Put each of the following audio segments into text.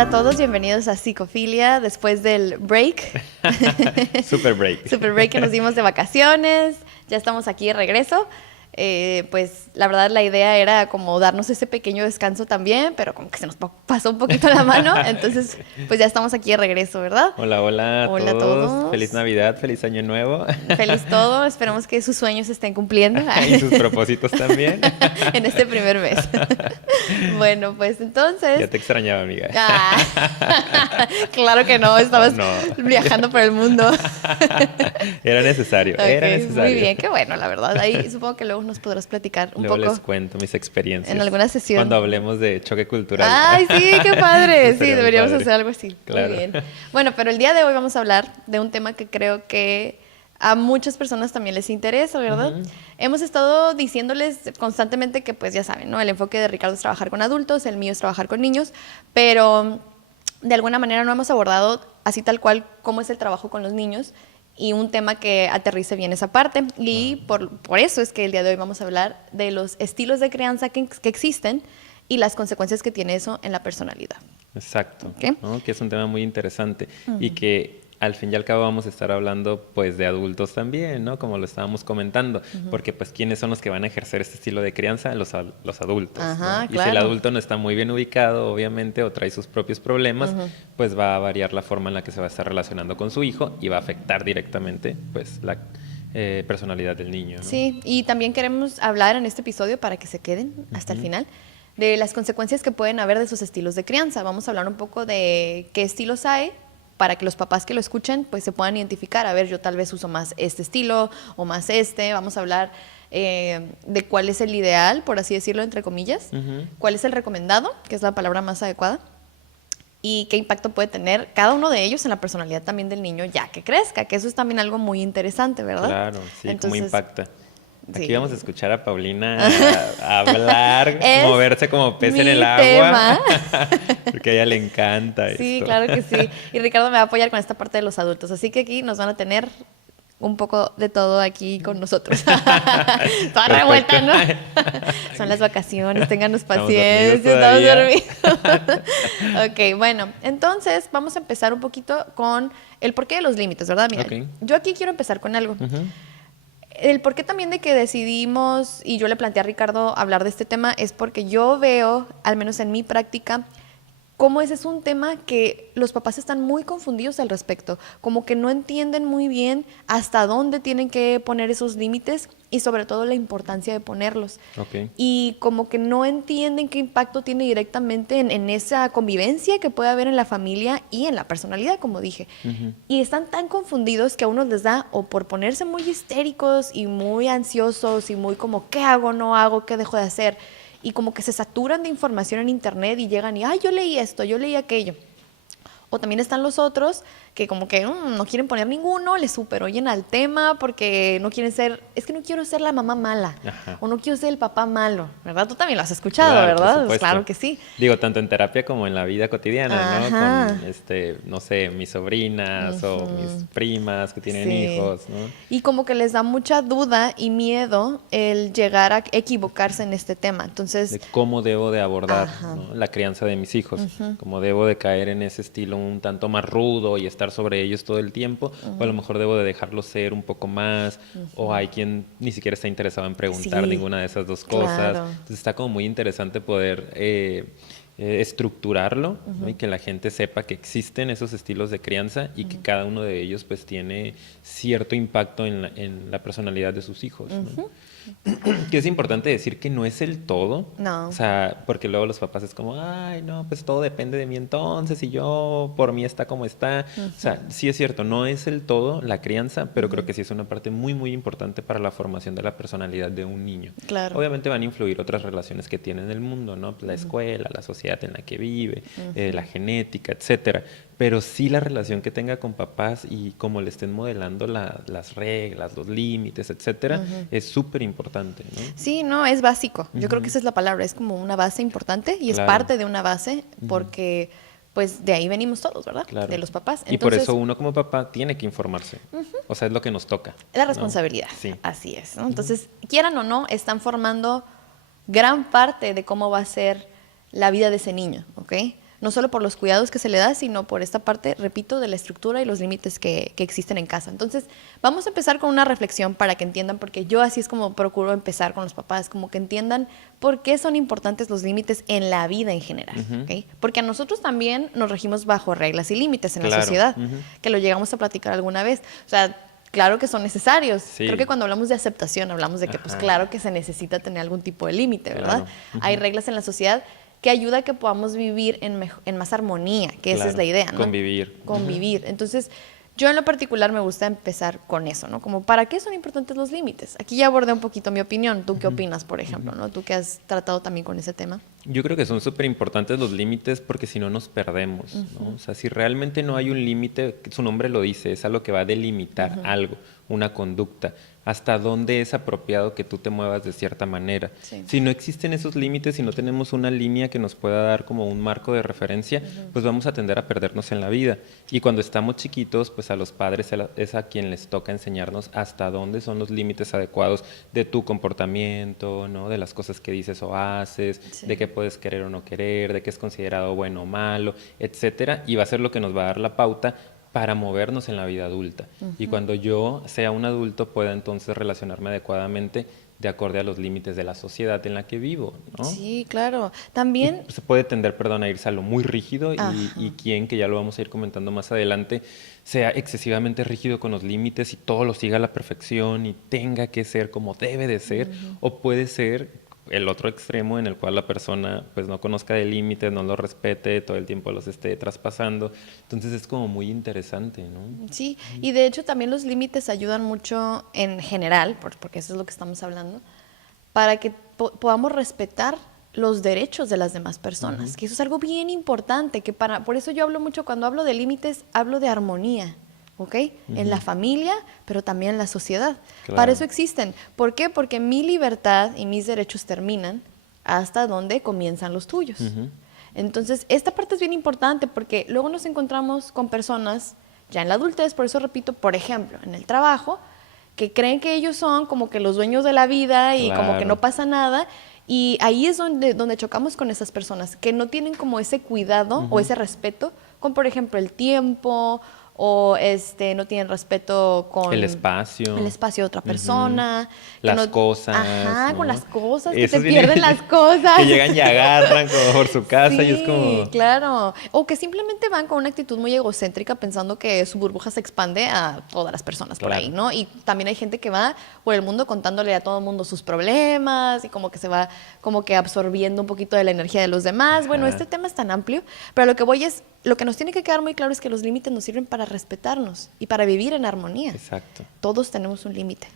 Hola a todos, bienvenidos a Psicofilia después del break. Super break. Super break que nos dimos de vacaciones. Ya estamos aquí de regreso. Pues la verdad la idea era como darnos ese pequeño descanso también, pero como que se nos pasó un poquito la mano. Entonces, pues ya estamos aquí de regreso, ¿verdad? Hola, hola a Hola a todos. todos. Feliz Navidad, feliz Año Nuevo. Feliz todo. Esperemos que sus sueños se estén cumpliendo. Y sus propósitos también. En este primer mes. Bueno, pues entonces... Ya te extrañaba, amiga. Claro que no, estabas No. viajando por el mundo. Era necesario, era Ok, necesario. muy bien, qué bueno, la verdad. Ahí supongo que luego nos podrás platicar un Luego poco les cuento mis experiencias. en alguna sesión. Cuando hablemos de choque cultural. Ay, sí, qué padre. Sí, Estaría muy deberíamos padre. hacer algo así. Claro. Muy bien. Bueno, pero el día de hoy vamos a hablar de un tema que creo que a muchas personas también les interesa, ¿verdad? Hemos estado diciéndoles constantemente que, pues ya saben, ¿no? El enfoque de Ricardo es trabajar con adultos, el mío es trabajar con niños, pero de alguna manera no hemos abordado así tal cual cómo es el trabajo con los niños y un tema que aterrice bien esa parte. Y por eso es que el día de hoy vamos a hablar de los estilos de crianza que existen y las consecuencias que tiene eso en la personalidad. Exacto, Ok. ¿no? Que es un tema muy interesante y que al fin y al cabo vamos a estar hablando pues de adultos también, ¿no? Como lo estábamos comentando, porque pues ¿quiénes son los que van a ejercer este estilo de crianza? Los adultos, Ajá, ¿no? Y si claro. el adulto no está muy bien ubicado, obviamente, o trae sus propios problemas, pues va a variar la forma en la que se va a estar relacionando con su hijo y va a afectar directamente pues la personalidad del niño, ¿no? Sí, y también queremos hablar en este episodio, para que se queden hasta el final, de las consecuencias que pueden haber de sus estilos de crianza. Vamos a hablar un poco de qué estilos hay para que los papás que lo escuchen pues se puedan identificar. A ver, yo tal vez uso más este estilo o más este. Vamos a hablar de cuál es el ideal, por así decirlo, entre comillas. Cuál es el recomendado, que es la palabra más adecuada. Y qué impacto puede tener cada uno de ellos en la personalidad también del niño ya que crezca, que eso es también algo muy interesante, ¿verdad? Claro, sí, cómo Entonces, impacta. Aquí sí. vamos a escuchar a Paulina hablar, Es moverse como pez en mi el agua, tema. porque a ella le encanta Sí, esto. claro que sí. Y Ricardo me va a apoyar con esta parte de los adultos. Así que aquí nos van a tener un poco de todo aquí con nosotros. Toda revuelta, ¿no? Son las vacaciones, ténganos Estamos paciencia, dormidos estamos dormidos. Ok, bueno, entonces vamos a empezar un poquito con el porqué de los límites, ¿verdad? Mira, Ok. yo aquí quiero empezar con algo. El porqué también de que decidimos, y yo le planteé a Ricardo hablar de este tema, es porque yo veo, al menos en mi práctica, cómo ese es un tema que los papás están muy confundidos al respecto, como que no entienden muy bien hasta dónde tienen que poner esos límites y sobre todo la importancia de ponerlos. Ok. Y como que no entienden qué impacto tiene directamente en esa convivencia que puede haber en la familia y en la personalidad, como dije. Y están tan confundidos que a unos les da o por ponerse muy histéricos y muy ansiosos y muy como, ¿qué hago, no hago, qué dejo de hacer? Y como que se saturan de información en internet y llegan y, ay, yo leí esto, yo leí aquello. O también están los otros que como que no quieren poner ninguno, le super oyen al tema porque no quieren ser, es que no quiero ser la mamá mala. Ajá. O no quiero ser el papá malo, ¿verdad? Tú también lo has escuchado, Claro, por ¿verdad? Pues supuesto. claro que sí. Digo, tanto en terapia como en la vida cotidiana, Ajá. ¿no? Con, no sé, mis sobrinas o mis primas que tienen Sí. hijos, ¿no? Y como que les da mucha duda y miedo el llegar a equivocarse en este tema. Entonces, De cómo debo de abordar, Ajá. ¿no? La crianza de mis hijos, cómo debo de caer en ese estilo un tanto más rudo y estar sobre ellos todo el tiempo, o a lo mejor debo de dejarlos ser un poco más, o hay quien ni siquiera está interesado en preguntar Sí, ninguna de esas dos cosas. claro. Entonces está como muy interesante poder estructurarlo, ¿no? Y que la gente sepa que existen esos estilos de crianza y que cada uno de ellos pues tiene cierto impacto en la personalidad de sus hijos, ¿no? Que es importante decir que no es el todo. No. O sea, porque luego los papás es como, ay, no, pues todo depende de mí entonces y yo por mí está como está. O sea, sí es cierto, no es el todo la crianza, pero creo que sí es una parte muy, muy importante para la formación de la personalidad de un niño. Claro. Obviamente van a influir otras relaciones que tiene en el mundo, ¿no? Pues la escuela, la sociedad en la que vive, la genética, etcétera. Pero sí la relación que tenga con papás y cómo le estén modelando las reglas, los límites, etcétera, es súper importante, ¿no? sí, no, es básico. Yo creo que esa es la palabra, es como una base importante y es Claro. parte de una base porque pues de ahí venimos todos, ¿verdad? Claro. De los papás. Y por Entonces, eso uno como papá tiene que informarse. O sea, es lo que nos toca. la ¿no? responsabilidad, Sí. así es, ¿no? Entonces, quieran o no, están formando gran parte de cómo va a ser la vida de ese niño, ¿ok? no solo por los cuidados que se le da, sino por esta parte, repito, de la estructura y los límites que existen en casa. Entonces, vamos a empezar con una reflexión para que entiendan, porque yo así es como procuro empezar con los papás, como que entiendan por qué son importantes los límites en la vida en general, ¿ok? Porque a nosotros también nos regimos bajo reglas y límites en la sociedad, que lo llegamos a platicar alguna vez. O sea, claro que son necesarios. Sí. Creo que cuando hablamos de aceptación, hablamos de que, pues claro que se necesita tener algún tipo de límite, ¿verdad? Claro. Hay reglas en la sociedad que ayuda a que podamos vivir en más armonía, que esa es la idea, ¿no? Convivir. Entonces, yo en lo particular me gusta empezar con eso, ¿no? Como, ¿para qué son importantes los límites? Aquí ya abordé un poquito mi opinión. ¿Tú qué opinas, por ejemplo, no? Tú que has tratado también con ese tema. Yo creo que son súper importantes los límites porque si no nos perdemos, ¿no? O sea, si realmente no hay un límite, su nombre lo dice, es algo que va a delimitar algo, una conducta, hasta dónde es apropiado que tú te muevas de cierta manera. Sí. Si no existen esos límites, si no tenemos una línea que nos pueda dar como un marco de referencia, pues vamos a tender a perdernos en la vida. Y cuando estamos chiquitos, pues a los padres es a quien les toca enseñarnos hasta dónde son los límites adecuados de tu comportamiento, ¿no? De las cosas que dices o haces, de qué puedes querer o no querer, de qué es considerado bueno o malo, etcétera. Y va a ser lo que nos va a dar la pauta para movernos en la vida adulta. Y cuando yo sea un adulto pueda entonces relacionarme adecuadamente de acorde a los límites de la sociedad en la que vivo, ¿no? Sí, claro. También... Y se puede tender, a irse a lo muy rígido y quien, que ya lo vamos a ir comentando más adelante, sea excesivamente rígido con los límites y todo lo siga a la perfección y tenga que ser como debe de ser, o puede ser el otro extremo en el cual la persona pues no conozca de límites, no los respete, todo el tiempo los esté traspasando. Entonces es como muy interesante, ¿no? Sí, y de hecho también los límites ayudan mucho en general, porque eso es lo que estamos hablando, para que podamos respetar los derechos de las demás personas, que eso es algo bien importante, que por eso yo hablo mucho, cuando hablo de límites, hablo de armonía. ¿Ok? En la familia, pero también en la sociedad. Claro. Para eso existen. ¿Por qué? Porque mi libertad y mis derechos terminan hasta donde comienzan los tuyos. Entonces, esta parte es bien importante porque luego nos encontramos con personas, ya en la adultez, por eso repito, por ejemplo, en el trabajo, que creen que ellos son como que los dueños de la vida y como que no pasa nada. Y ahí es donde chocamos con esas personas, que no tienen como ese cuidado o ese respeto con, por ejemplo, el tiempo, o no tienen respeto con el espacio de otra persona, las cosas, con las cosas, que se pierden las cosas, que llegan y agarran como por su casa y es como claro, o que simplemente van con una actitud muy egocéntrica pensando que su burbuja se expande a todas las personas por ahí, ¿no? Y también hay gente que va por el mundo contándole a todo el mundo sus problemas y como que se va como que absorbiendo un poquito de la energía de los demás. Bueno, este tema es tan amplio, pero lo que voy es, lo que nos tiene que quedar muy claro es que los límites nos sirven para respetarnos y para vivir en armonía. Exacto. Todos tenemos un límite.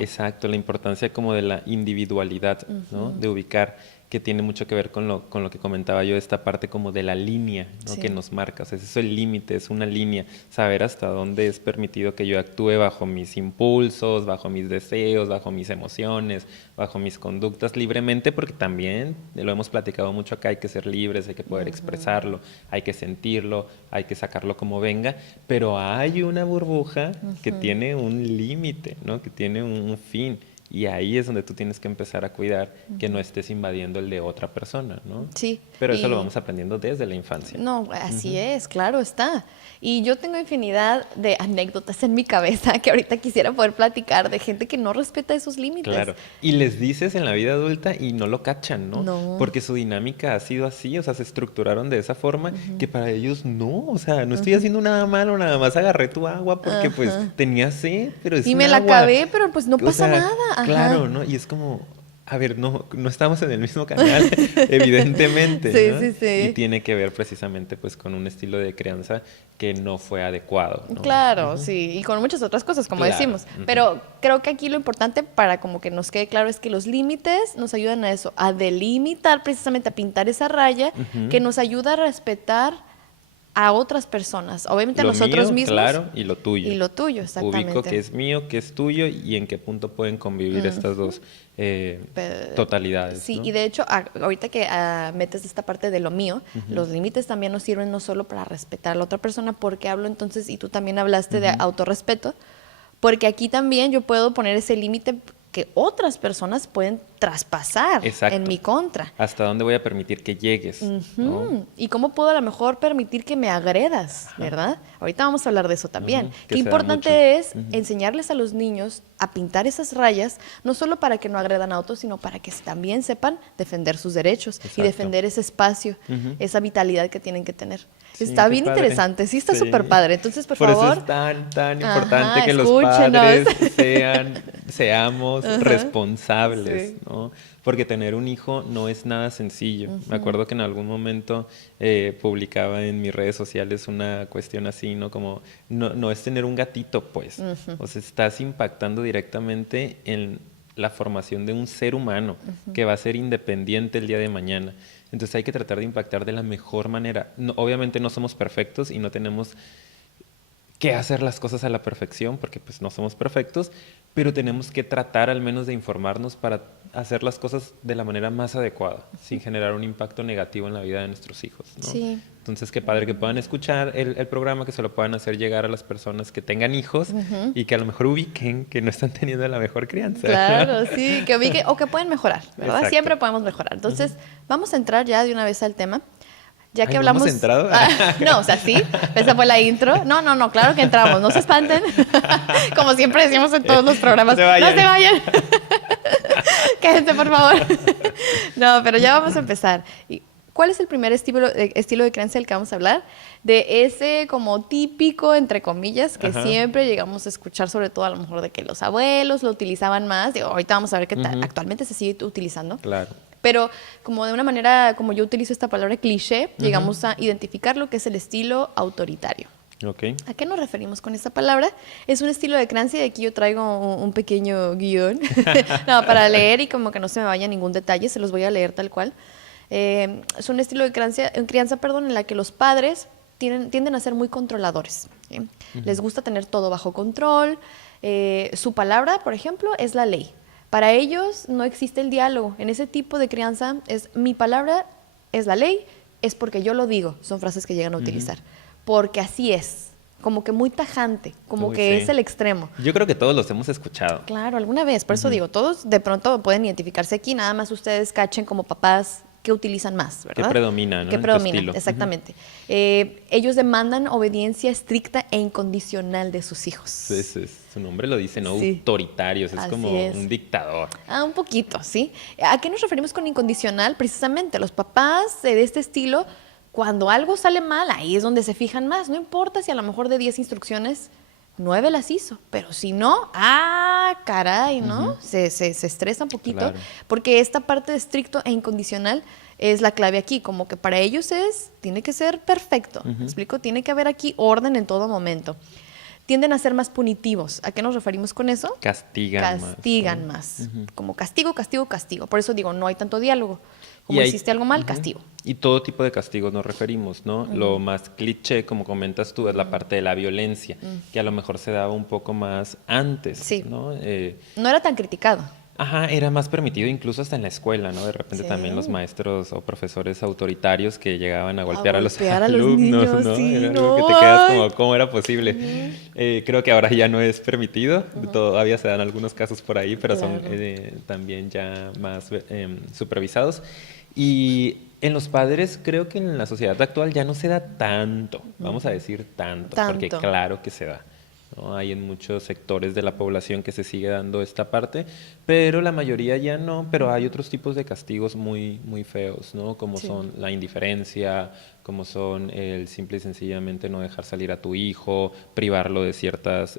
Exacto, la importancia como de la individualidad, ¿no? De ubicar, que tiene mucho que ver con lo que comentaba yo, esta parte como de la línea, ¿no? Que nos marca. O sea, eso es el límite, es una línea. Saber hasta dónde es permitido que yo actúe bajo mis impulsos, bajo mis deseos, bajo mis emociones, bajo mis conductas libremente, porque también, lo hemos platicado mucho acá, hay que ser libres, hay que poder expresarlo, hay que sentirlo, hay que sacarlo como venga, pero hay una burbuja que tiene un límite, ¿no? Que tiene un fin. Y ahí es donde tú tienes que empezar a cuidar que no estés invadiendo el de otra persona, ¿no? Sí. Pero eso lo vamos aprendiendo desde la infancia. No, así es, claro está. Y yo tengo infinidad de anécdotas en mi cabeza que ahorita quisiera poder platicar de gente que no respeta esos límites. Claro. Y les dices en la vida adulta y no lo cachan, ¿no? No. Porque su dinámica ha sido así, o sea, se estructuraron de esa forma que para ellos no, o sea, no estoy haciendo nada malo, nada más agarré tu agua porque pues tenía sed, pero es y un me la agua. acabé, pero pues no pasa nada. Claro, ¿no? Y es como, a ver, no estamos en el mismo canal, evidentemente, sí, ¿no? sí. Y tiene que ver precisamente pues con un estilo de crianza que no fue adecuado, ¿no? Claro, sí, y con muchas otras cosas, como decimos. Pero creo que aquí lo importante para como que nos quede claro es que los límites nos ayudan a eso, a delimitar precisamente, a pintar esa raya que nos ayuda a respetar a otras personas, obviamente a nosotros mismos. Claro, y lo tuyo. Y lo tuyo, exactamente. Ubico qué es mío, qué es tuyo y en qué punto pueden convivir estas dos totalidades. Sí, ¿no? y de hecho, ahorita que metes esta parte de lo mío, los límites también nos sirven no solo para respetar a la otra persona, porque hablo entonces, y tú también hablaste de autorrespeto, porque aquí también yo puedo poner ese límite que otras personas pueden traspasar Exacto. en mi contra. ¿Hasta dónde voy a permitir que llegues? ¿no? ¿Y cómo puedo a lo mejor permitir que me agredas, verdad? Ahorita vamos a hablar de eso también. Que Qué se da importante mucho. es enseñarles a los niños a pintar esas rayas, no solo para que no agredan a otros, sino para que también sepan defender sus derechos y Exacto. defender ese espacio, esa vitalidad que tienen que tener. Sí, Está qué bien padre. interesante, sí está Sí. súper padre. Entonces, por Por favor, eso es tan Ajá, importante que los escúchenos. padres seamos responsables, Sí. ¿no? Porque tener un hijo no es nada sencillo. Me acuerdo que en algún momento publicaba en mis redes sociales una cuestión así, ¿no? Como, no es tener un gatito, pues. O sea, estás impactando directamente en la formación de un ser humano que va a ser independiente el día de mañana. Entonces hay que tratar de impactar de la mejor manera. Obviamente no somos perfectos y no tenemos que hacer las cosas a la perfección, porque pues no somos perfectos, pero tenemos que tratar al menos de informarnos para hacer las cosas de la manera más adecuada, sin generar un impacto negativo en la vida de nuestros hijos, ¿no? Sí. Entonces, qué padre que puedan escuchar el programa, que se lo puedan hacer llegar a las personas que tengan hijos y que a lo mejor ubiquen que no están teniendo la mejor crianza. Claro, sí, que ubique o que pueden mejorar, ¿verdad? Exacto. Siempre podemos mejorar. Entonces, vamos a entrar ya de una vez al tema. Ya que Ay, ¿no hablamos. hemos entrado? No, o sea, sí. Esa fue la intro. No, claro que entramos. No se espanten. Como siempre decimos en todos los programas. No se vayan. No se vayan. Quédense, por favor. No, pero ya vamos a empezar. ¿Cuál es el primer estilo de crianza del que vamos a hablar? De ese como típico, entre comillas, que Ajá. siempre llegamos a escuchar, sobre todo a lo mejor de que los abuelos lo utilizaban más. Digo, ahorita vamos a ver que actualmente se sigue utilizando. Claro. Pero como de una manera, como yo utilizo esta palabra cliché, llegamos a identificar lo que es el estilo autoritario. Ok. ¿A qué nos referimos con esta palabra? Es un estilo de crianza y aquí yo traigo un pequeño guión no, para leer y como que no se me vaya ningún detalle, se los voy a leer tal cual. Es un estilo de crianza, en la que los padres tienden a ser muy controladores, ¿sí? Les gusta tener todo bajo control. Su palabra, por ejemplo, es la ley. Para ellos no existe el diálogo. En ese tipo de crianza es mi palabra es la ley, es porque yo lo digo. Son frases que llegan a utilizar. Porque así es. Como que muy tajante, como Uy, que sí. es el extremo. Yo creo que todos los hemos escuchado. Claro, alguna vez. Por eso digo, todos de pronto pueden identificarse aquí. Nada más ustedes cachen como papás qué utilizan más, ¿verdad? ¿Qué predomina, no? ¿Qué en tu predomina? estilo? Exactamente. Ellos demandan obediencia estricta e incondicional de sus hijos. Su nombre lo dice, ¿no? Sí. Autoritarios, es Así como es. un dictador. Un poquito, ¿sí? ¿A qué nos referimos con incondicional? Precisamente, los papás de este estilo, cuando algo sale mal, ahí es donde se fijan más. No importa si a lo mejor de 10 instrucciones, 9 las hizo, pero si no, caray, ¿no? Se estresa un poquito, Claro. porque esta parte de estricto e incondicional es la clave aquí, como que para ellos tiene que ser perfecto, ¿me explico? Tiene que haber aquí orden en todo momento. Tienden a ser más punitivos. ¿A qué nos referimos con eso? Castigan Más. Como castigo, castigo, castigo. Por eso digo, no hay tanto diálogo. Como Y hay- hiciste algo mal, castigo. Y todo tipo de castigos nos referimos, ¿no? Lo más cliché, como comentas tú, es la parte de la violencia, que a lo mejor se daba un poco más antes, Sí. ¿no? No era tan criticado. Era más permitido incluso hasta en la escuela, ¿no? De repente Sí. también los maestros o profesores autoritarios que llegaban a golpear a los golpear a los alumnos, niños, ¿no? sí, Era algo que no, te quedas ay. como, ¿cómo era posible? Creo que ahora ya no es permitido, todavía se dan algunos casos por ahí, pero son Claro. también ya más supervisados. Y en los padres creo que en la sociedad actual ya no se da tanto, vamos a decir tanto, porque Tanto. claro que se da, ¿no? Hay en muchos sectores de la población que se sigue dando esta parte, pero la mayoría ya no, pero hay otros tipos de castigos muy, muy feos, ¿no? Como Sí. son la indiferencia, como son el simple y sencillamente no dejar salir a tu hijo, privarlo de ciertas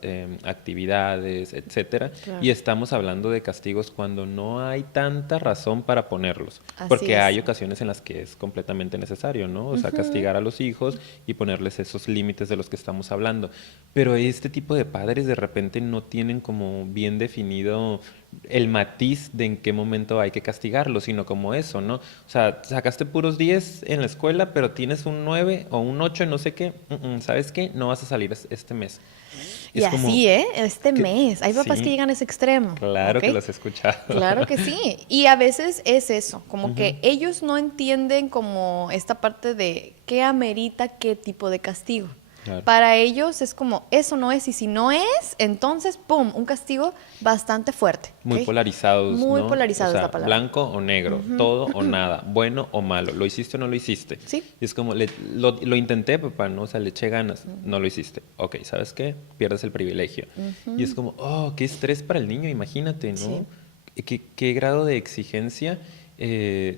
actividades, etcétera. Claro. Y estamos hablando de castigos cuando no hay tanta razón para ponerlos, Así porque es. hay ocasiones en las que es completamente necesario, ¿no? O sea, castigar a los hijos y ponerles esos límites de los que estamos hablando. Pero este tipo de padres de repente no tienen como bien definido el matiz de en qué momento hay que castigarlo, sino como eso, ¿no? O sea, sacaste puros 10 en la escuela, pero tienes un 9 o un 8 en no sé qué, ¿sabes qué? No vas a salir este mes. Y Es como así, Este que- mes. Hay papás sí. que llegan a ese extremo. Claro ¿ok? que los he escuchado. Claro que sí. Y a veces es eso, como que ellos no entienden como esta parte de qué amerita qué tipo de castigo. Claro. Para ellos es como, eso no es, y si no es, entonces, ¡pum!, un castigo bastante fuerte. Muy ¿ok? polarizados, Muy ¿no? polarizado O es sea, la palabra. blanco o negro, todo o nada, bueno o malo, ¿lo hiciste o no lo hiciste? Sí. Y es como, lo intenté, papá, ¿no? O sea, le eché ganas, no lo hiciste. Ok, ¿sabes qué? Pierdes el privilegio. Y es como, oh, qué estrés para el niño, imagínate, ¿no? Sí. ¿Qué grado de exigencia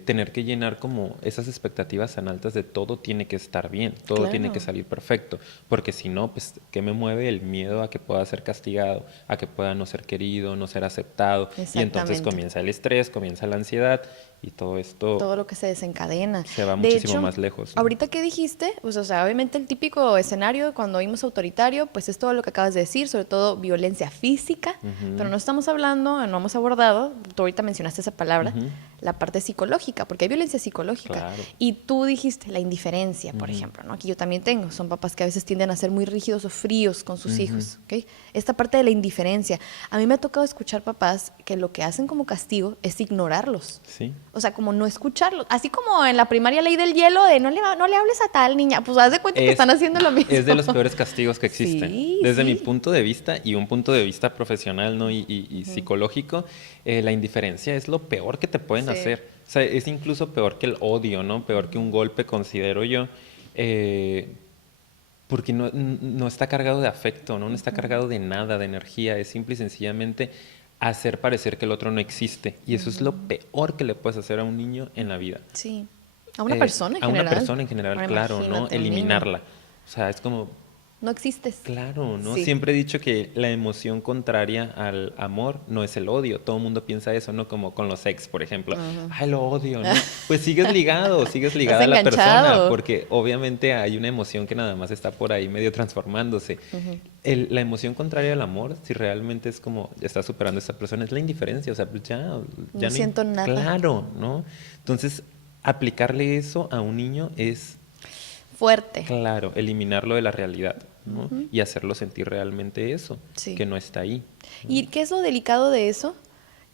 tener que llenar como esas expectativas tan altas de todo tiene que estar bien, todo tiene que Claro. salir perfecto, porque si no, pues, ¿qué me mueve? El miedo a que pueda ser castigado, a que pueda no ser querido, no ser aceptado, y entonces Exactamente. comienza el estrés, comienza la ansiedad, y todo esto Todo lo que se desencadena. se va De muchísimo hecho, más lejos, ¿no? ahorita que dijiste, pues, o sea, obviamente el típico escenario cuando oímos autoritario, pues es todo lo que acabas de decir, sobre todo violencia física, pero no estamos hablando, no hemos abordado, tú ahorita mencionaste esa palabra, Ujú. la parte psicológica, porque hay violencia psicológica. Claro. Y tú dijiste la indiferencia, por ejemplo, ¿no? Aquí yo también tengo, son papás que a veces tienden a ser muy rígidos o fríos con sus hijos, ¿ok? Esta parte de la indiferencia. A mí me ha tocado escuchar papás que lo que hacen como castigo es ignorarlos. Sí. O sea, como no escucharlo. Así como en la primaria ley del hielo de no le hables a tal niña. Pues haz de cuenta que están haciendo lo mismo. Es de los peores castigos que existen. Sí, Desde sí. mi punto de vista y un punto de vista profesional, ¿no? y psicológico, la indiferencia es lo peor que te pueden Sí. hacer. O sea, es incluso peor que el odio, ¿no? Peor que un golpe, considero yo. Porque no está cargado de afecto, ¿no? No está cargado de nada, de energía. Es simple y sencillamente hacer parecer que el otro no existe. Y eso es lo peor que le puedes hacer a un niño en la vida. Sí. A una persona en A general. una persona en general, Ahora claro, ¿no? imagínate, un niño. Eliminarla. O sea, es como, No existes. claro, ¿no? Sí. Siempre he dicho que la emoción contraria al amor no es el odio. Todo el mundo piensa eso, ¿no? Como con los ex, por ejemplo. Ay, lo odio, ¿no? Pues sigues ligado, sigues ligada a la persona, enganchado. porque obviamente hay una emoción que nada más está por ahí medio transformándose. La emoción contraria al amor, si realmente es como está superando a esta persona, es la indiferencia. O sea, pues ya No siento nada. Claro, ¿no? Entonces, aplicarle eso a un niño es Fuerte. claro, eliminarlo de la realidad, ¿no? Y hacerlo sentir realmente eso, Sí. que no está ahí. ¿Y qué es lo delicado de eso?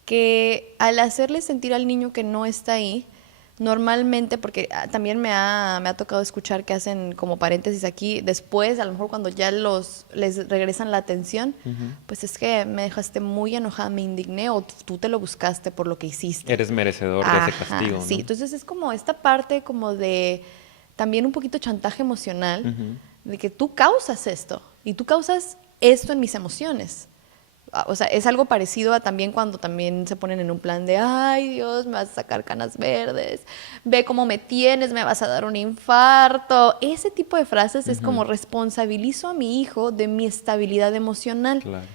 Que al hacerle sentir al niño que no está ahí, normalmente, porque también me ha tocado escuchar que hacen como paréntesis aquí, después, a lo mejor cuando ya les regresan la atención, pues es que me dejaste muy enojada, me indigné, o tú te lo buscaste por lo que hiciste. Eres merecedor de ese castigo, ¿no? Sí, entonces es como esta parte como de también un poquito chantaje emocional, de que tú causas esto, y tú causas esto en mis emociones. O sea, es algo parecido a también cuando también se ponen en un plan de, ay Dios, me vas a sacar canas verdes, ve cómo me tienes, me vas a dar un infarto. Ese tipo de frases es como responsabilizo a mi hijo de mi estabilidad emocional. Claro.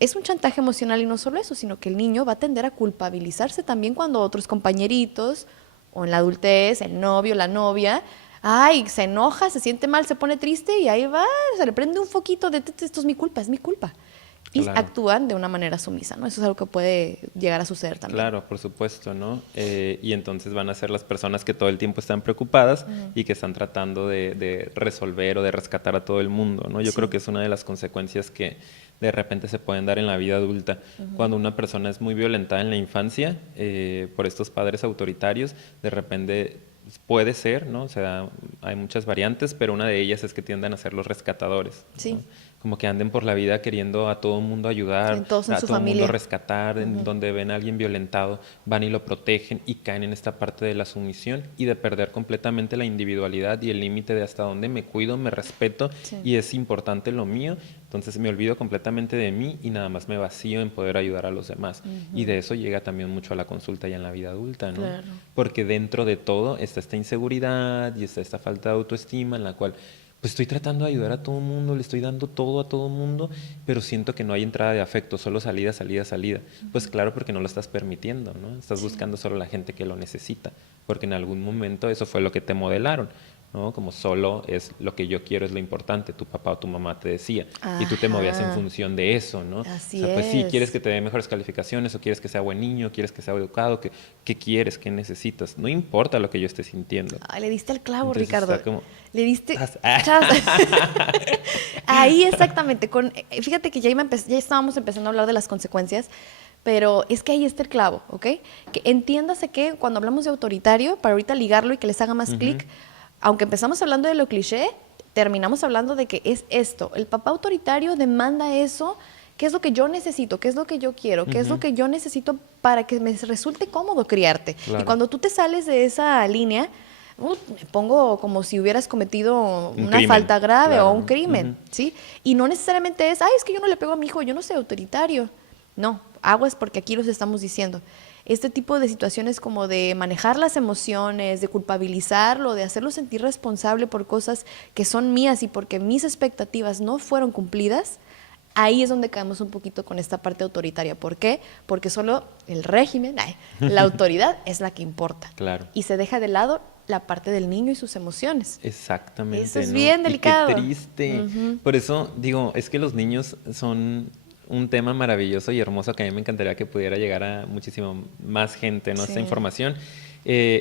Es un chantaje emocional y no solo eso, sino que el niño va a tender a culpabilizarse también cuando otros compañeritos o en la adultez, el novio, la novia, ay, se enoja, se siente mal, se pone triste y ahí va, se le prende un foquito de esto es mi culpa, es mi culpa. Y Claro. actúan de una manera sumisa, ¿no? Eso es algo que puede llegar a suceder también. Claro, por supuesto, ¿no? Y entonces van a ser las personas que todo el tiempo están preocupadas y que están tratando de resolver o de rescatar a todo el mundo, ¿no? Yo Sí. creo que es una de las consecuencias que de repente se pueden dar en la vida adulta. Cuando una persona es muy violentada en la infancia por estos padres autoritarios, de repente puede ser, ¿no? O sea, hay muchas variantes, pero una de ellas es que tienden a ser los rescatadores, Sí. ¿no? Como que anden por la vida queriendo a todo el mundo ayudar, Sí, todos en a su todo el mundo familia. rescatar, en donde ven a alguien violentado, van y lo protegen y caen en esta parte de la sumisión y de perder completamente la individualidad y el límite de hasta dónde me cuido, me respeto Sí. y es importante lo mío. Entonces me olvido completamente de mí y nada más me vacío en poder ayudar a los demás. Y de eso llega también mucho a la consulta ya en la vida adulta, ¿no? Claro. Porque dentro de todo está esta inseguridad y está esta falta de autoestima en la cual pues estoy tratando de ayudar a todo el mundo, le estoy dando todo a todo el mundo, pero siento que no hay entrada de afecto, solo salida, salida, salida. Pues claro, porque no lo estás permitiendo, ¿no? Estás buscando solo la gente que lo necesita, porque en algún momento eso fue lo que te modelaron, ¿no? Como solo es lo que yo quiero es lo importante, tu papá o tu mamá te decía, y tú te movías en Ajá. función de eso, ¿no? Así o sea, pues sí, es. quieres que te dé mejores calificaciones, o quieres que sea buen niño, quieres que sea educado, ¿qué quieres, qué necesitas? No importa lo que yo esté sintiendo. Ay, le diste al clavo, Entonces Ricardo. está como, Le diste. Chas. Ahí exactamente. Fíjate que ya estábamos empezando a hablar de las consecuencias, pero es que ahí está el clavo, ¿ok? Que entiéndase que cuando hablamos de autoritario, para ahorita ligarlo y que les haga más clic, aunque empezamos hablando de lo cliché, terminamos hablando de que es esto. El papá autoritario demanda eso. ¿Qué es lo que yo necesito? ¿Qué es lo que yo quiero? ¿Qué es lo que yo necesito para que me resulte cómodo criarte? Claro. Y cuando tú te sales de esa línea, me pongo como si hubieras cometido Un una crimen, falta grave claro. o un crimen, ¿sí? Y no necesariamente es, es que yo no le pego a mi hijo, yo no soy autoritario. No, aguas porque aquí los estamos diciendo. Este tipo de situaciones como de manejar las emociones, de culpabilizarlo, de hacerlo sentir responsable por cosas que son mías y porque mis expectativas no fueron cumplidas, ahí es donde caemos un poquito con esta parte autoritaria. ¿Por qué? Porque solo el régimen, la autoridad es la que importa. Claro. Y se deja de lado la parte del niño y sus emociones. Exactamente. Eso es ¿no? bien delicado. Y qué triste. Por eso digo, es que los niños son un tema maravilloso y hermoso que a mí me encantaría que pudiera llegar a muchísimo más gente, ¿no? Sí. Esta información.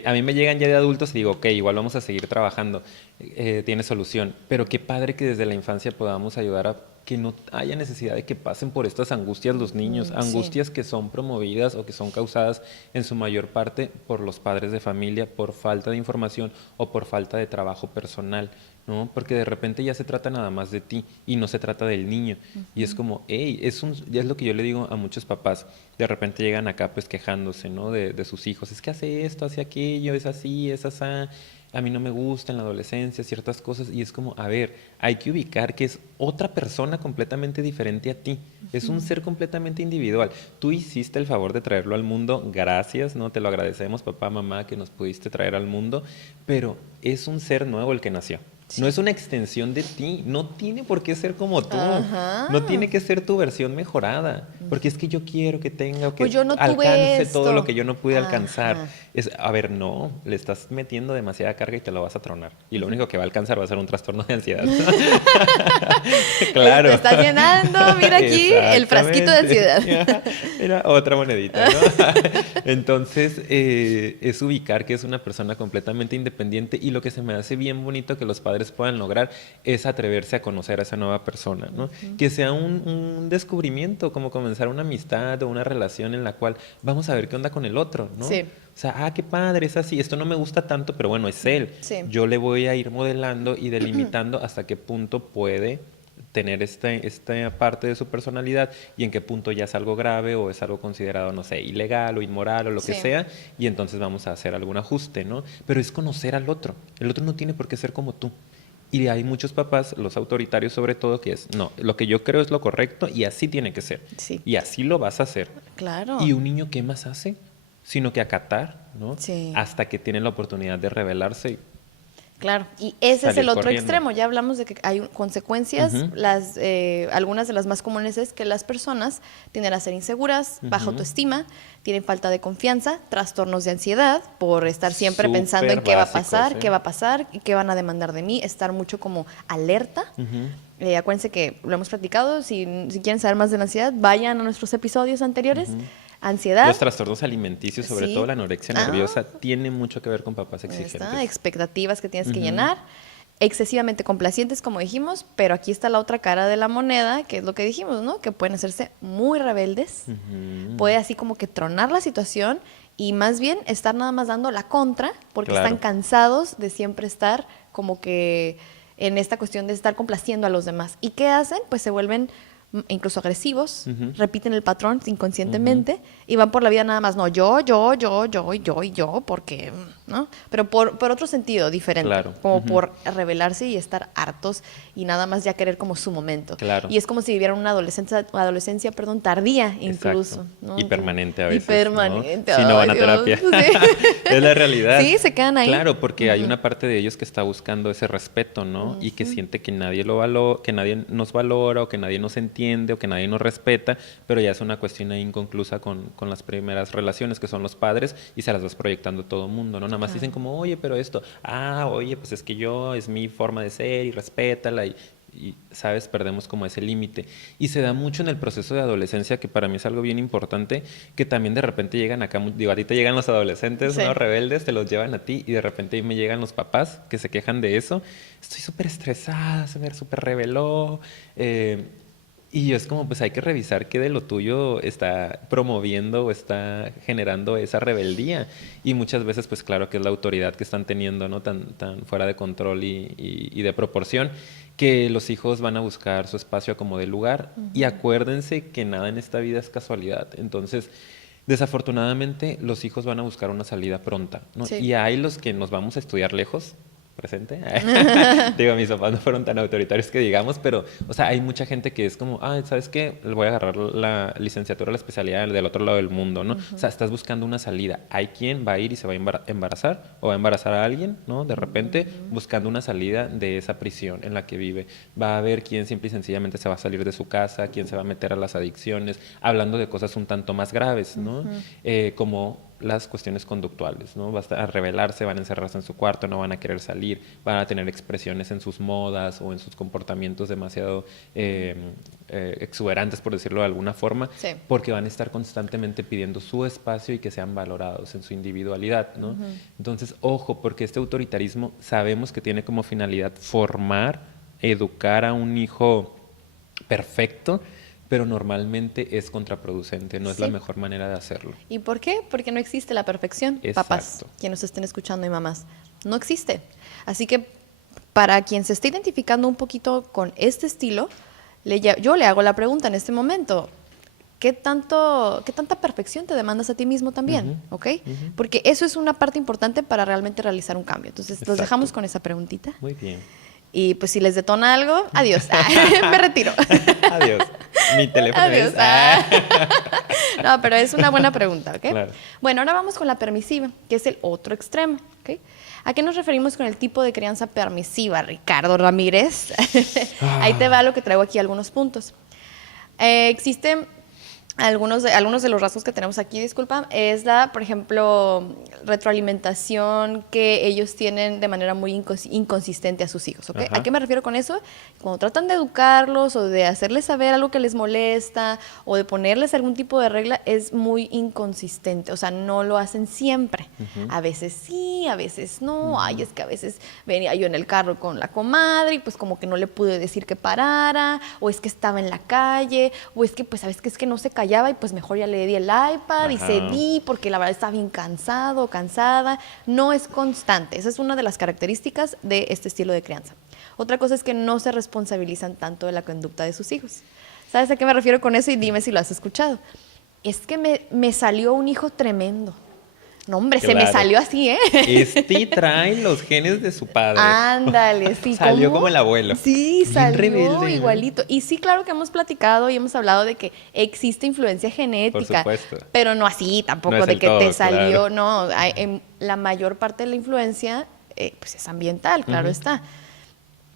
A mí me llegan ya de adultos y digo, ok, igual vamos a seguir trabajando, tiene solución, pero qué padre que desde la infancia podamos ayudar a que no haya necesidad de que pasen por estas angustias los niños, angustias que son promovidas o que son causadas en su mayor parte por los padres de familia, por falta de información o por falta de trabajo personal, ¿no? Porque de repente ya se trata nada más de ti y no se trata del niño. Y es como, hey, ya es lo que yo le digo a muchos papás. De repente llegan acá pues quejándose, ¿no? De sus hijos. Es que hace esto, hace aquello, es así, es asá. A mí no me gusta en la adolescencia ciertas cosas. Y es como, a ver, hay que ubicar que es otra persona completamente diferente a ti. Es un ser completamente individual. Tú hiciste el favor de traerlo al mundo, gracias, ¿no? Te lo agradecemos, papá, mamá, que nos pudiste traer al mundo. Pero es un ser nuevo el que nació. No es una extensión de ti, no tiene por qué ser como tú, no tiene que ser tu versión mejorada, porque es que yo quiero que tenga o que Pues yo no tuve alcance esto. todo lo que yo no pude alcanzar. Ajá. A ver, no, le estás metiendo demasiada carga y te lo vas a tronar. Y lo único que va a alcanzar va a ser un trastorno de ansiedad. Claro. Te estás llenando, mira aquí, el frasquito de ansiedad. Mira, otra monedita, ¿no? Entonces, es ubicar que es una persona completamente independiente y lo que se me hace bien bonito que los padres puedan lograr es atreverse a conocer a esa nueva persona, ¿no? Que sea un descubrimiento, como comenzar una amistad o una relación en la cual vamos a ver qué onda con el otro, ¿no? Sí. O sea, qué padre, es así, esto no me gusta tanto, pero bueno, es él. Sí. Yo le voy a ir modelando y delimitando hasta qué punto puede tener esta parte de su personalidad y en qué punto ya es algo grave o es algo considerado, no sé, ilegal o inmoral o lo que sea, y entonces vamos a hacer algún ajuste, ¿no? Pero es conocer al otro. El otro no tiene por qué ser como tú. Y hay muchos papás, los autoritarios sobre todo, que es, no, lo que yo creo es lo correcto y así tiene que ser. Sí. Y así lo vas a hacer. Claro. ¿Y un niño qué más hace? Sino que acatar, ¿no? Sí. Hasta que tiene la oportunidad de rebelarse. Claro, y ese es Salir el otro corriendo. extremo. Ya hablamos de que hay consecuencias. Algunas de las más comunes es que las personas tienden a ser inseguras, baja autoestima, tienen falta de confianza, trastornos de ansiedad por estar siempre Súper pensando en qué va a básicos, pasar, ¿eh? qué va a pasar y qué van a demandar de mí, estar mucho como alerta. Acuérdense que lo hemos platicado, si quieren saber más de la ansiedad, vayan a nuestros episodios anteriores. Ansiedad. Los trastornos alimenticios, sobre Sí. todo la anorexia nerviosa, tiene mucho que ver con papás Ahí exigentes. está, expectativas que tienes que llenar, excesivamente complacientes, como dijimos, pero aquí está la otra cara de la moneda, que es lo que dijimos, ¿no? Que pueden hacerse muy rebeldes, puede así como que tronar la situación y más bien estar nada más dando la contra, porque Claro. están cansados de siempre estar como que en esta cuestión de estar complaciendo a los demás. ¿Y qué hacen? Pues se vuelven incluso agresivos, repiten el patrón inconscientemente y van por la vida nada más, no, yo, porque, ¿no? Pero por otro sentido diferente, Claro. como por rebelarse y estar hartos y nada más ya querer como su momento. Claro. Y es como si vivieran una adolescencia, tardía incluso. Exacto. ¿no? Y permanente a veces. Y permanente. ¿no? Si no van a ay, terapia. Dios, sí. Es la realidad. Sí, se quedan ahí. Claro, porque hay una parte de ellos que está buscando ese respeto, ¿no? Y que siente que nadie que nadie nos valora o que nadie nos entiende o que nadie nos respeta, pero ya es una cuestión ahí inconclusa con las primeras relaciones que son los padres y se las vas proyectando a todo el mundo, ¿no? Nada más dicen como, oye, pero esto, oye, pues es que yo, es mi forma de ser y respétala y, ¿sabes? Perdemos como ese límite. Y se da mucho en el proceso de adolescencia, que para mí es algo bien importante, que también de repente llegan acá, digo, a ti te llegan los adolescentes, Sí. ¿no? Rebeldes, te los llevan a ti y de repente ahí me llegan los papás que se quejan de eso. Estoy súper estresada, se me súper rebeló, Y es como, pues hay que revisar qué de lo tuyo está promoviendo o está generando esa rebeldía. Y muchas veces, pues claro que es la autoridad que están teniendo, ¿no? Tan fuera de control y de proporción, que los hijos van a buscar su espacio a como de lugar. Y acuérdense que nada en esta vida es casualidad. Entonces, desafortunadamente, los hijos van a buscar una salida pronta, ¿no? Sí. Y hay los que nos vamos a estudiar lejos, presente. Digo, mis papás no fueron tan autoritarios que digamos, pero, o sea, hay mucha gente que es como, ¿sabes qué? Voy a agarrar la licenciatura, la especialidad del otro lado del mundo, ¿no? O sea, estás buscando una salida. Hay quien va a ir y se va a embarazar o va a embarazar a alguien, ¿no? De repente, buscando una salida de esa prisión en la que vive. Va a haber quien simple y sencillamente se va a salir de su casa, quien se va a meter a las adicciones, hablando de cosas un tanto más graves, ¿no? Como las cuestiones conductuales, ¿no? Van a rebelarse, van a encerrarse en su cuarto, no van a querer salir, van a tener expresiones en sus modas o en sus comportamientos demasiado exuberantes, por decirlo de alguna forma, Sí. porque van a estar constantemente pidiendo su espacio y que sean valorados en su individualidad, ¿no? Entonces, ojo, porque este autoritarismo sabemos que tiene como finalidad formar, educar a un hijo perfecto, pero normalmente es contraproducente, no es la Sí. mejor manera de hacerlo. ¿Y por qué? Porque no existe la perfección, Exacto. papás, quienes nos estén escuchando y mamás. No existe. Así que para quien se esté identificando un poquito con este estilo, yo le hago la pregunta en este momento. ¿Qué tanta perfección te demandas a ti mismo también? ¿Ok? Porque eso es una parte importante para realmente realizar un cambio. Entonces, los Exacto. dejamos con esa preguntita. Muy bien. Y pues si les detona algo, adiós. Me retiro. Adiós. Mi teléfono Adiós. es... No, pero es una buena pregunta, ¿ok? Claro. Bueno, ahora vamos con la permisiva, que es el otro extremo, ¿ok? ¿A qué nos referimos con el tipo de crianza permisiva, Ricardo Ramírez? Ahí te va lo que traigo aquí, algunos puntos. Existen algunos de los rasgos que tenemos aquí, disculpa, es por ejemplo, retroalimentación que ellos tienen de manera muy inconsistente a sus hijos, ¿ok? ¿A qué me refiero con eso? Cuando tratan de educarlos o de hacerles saber algo que les molesta o de ponerles algún tipo de regla, es muy inconsistente, o sea, no lo hacen siempre. A veces sí, a veces no. Ay, es que a veces venía yo en el carro con la comadre y pues como que no le pude decir que parara, o es que estaba en la calle, o es que pues sabes que es que no se callaba y pues mejor ya le di el iPad y cedí porque la verdad estaba bien cansado o cansada. No es constante. Esa es una de las características de este estilo de crianza. Otra cosa es que no se responsabilizan tanto de la conducta de sus hijos. ¿Sabes a qué me refiero con eso? Y dime si lo has escuchado. Es que me salió un hijo tremendo. No, hombre, Claro. Se me salió así, ¿eh? Este trae los genes de su padre. Ándale, sí. Salió ¿cómo? como el abuelo. Sí, Bien salió rebelde, igualito. Y sí, claro que hemos platicado y hemos hablado de que existe influencia genética. Por supuesto. Pero no así tampoco, No es de el que todo, te salió, claro. no. La mayor parte de la influencia pues es ambiental, claro está.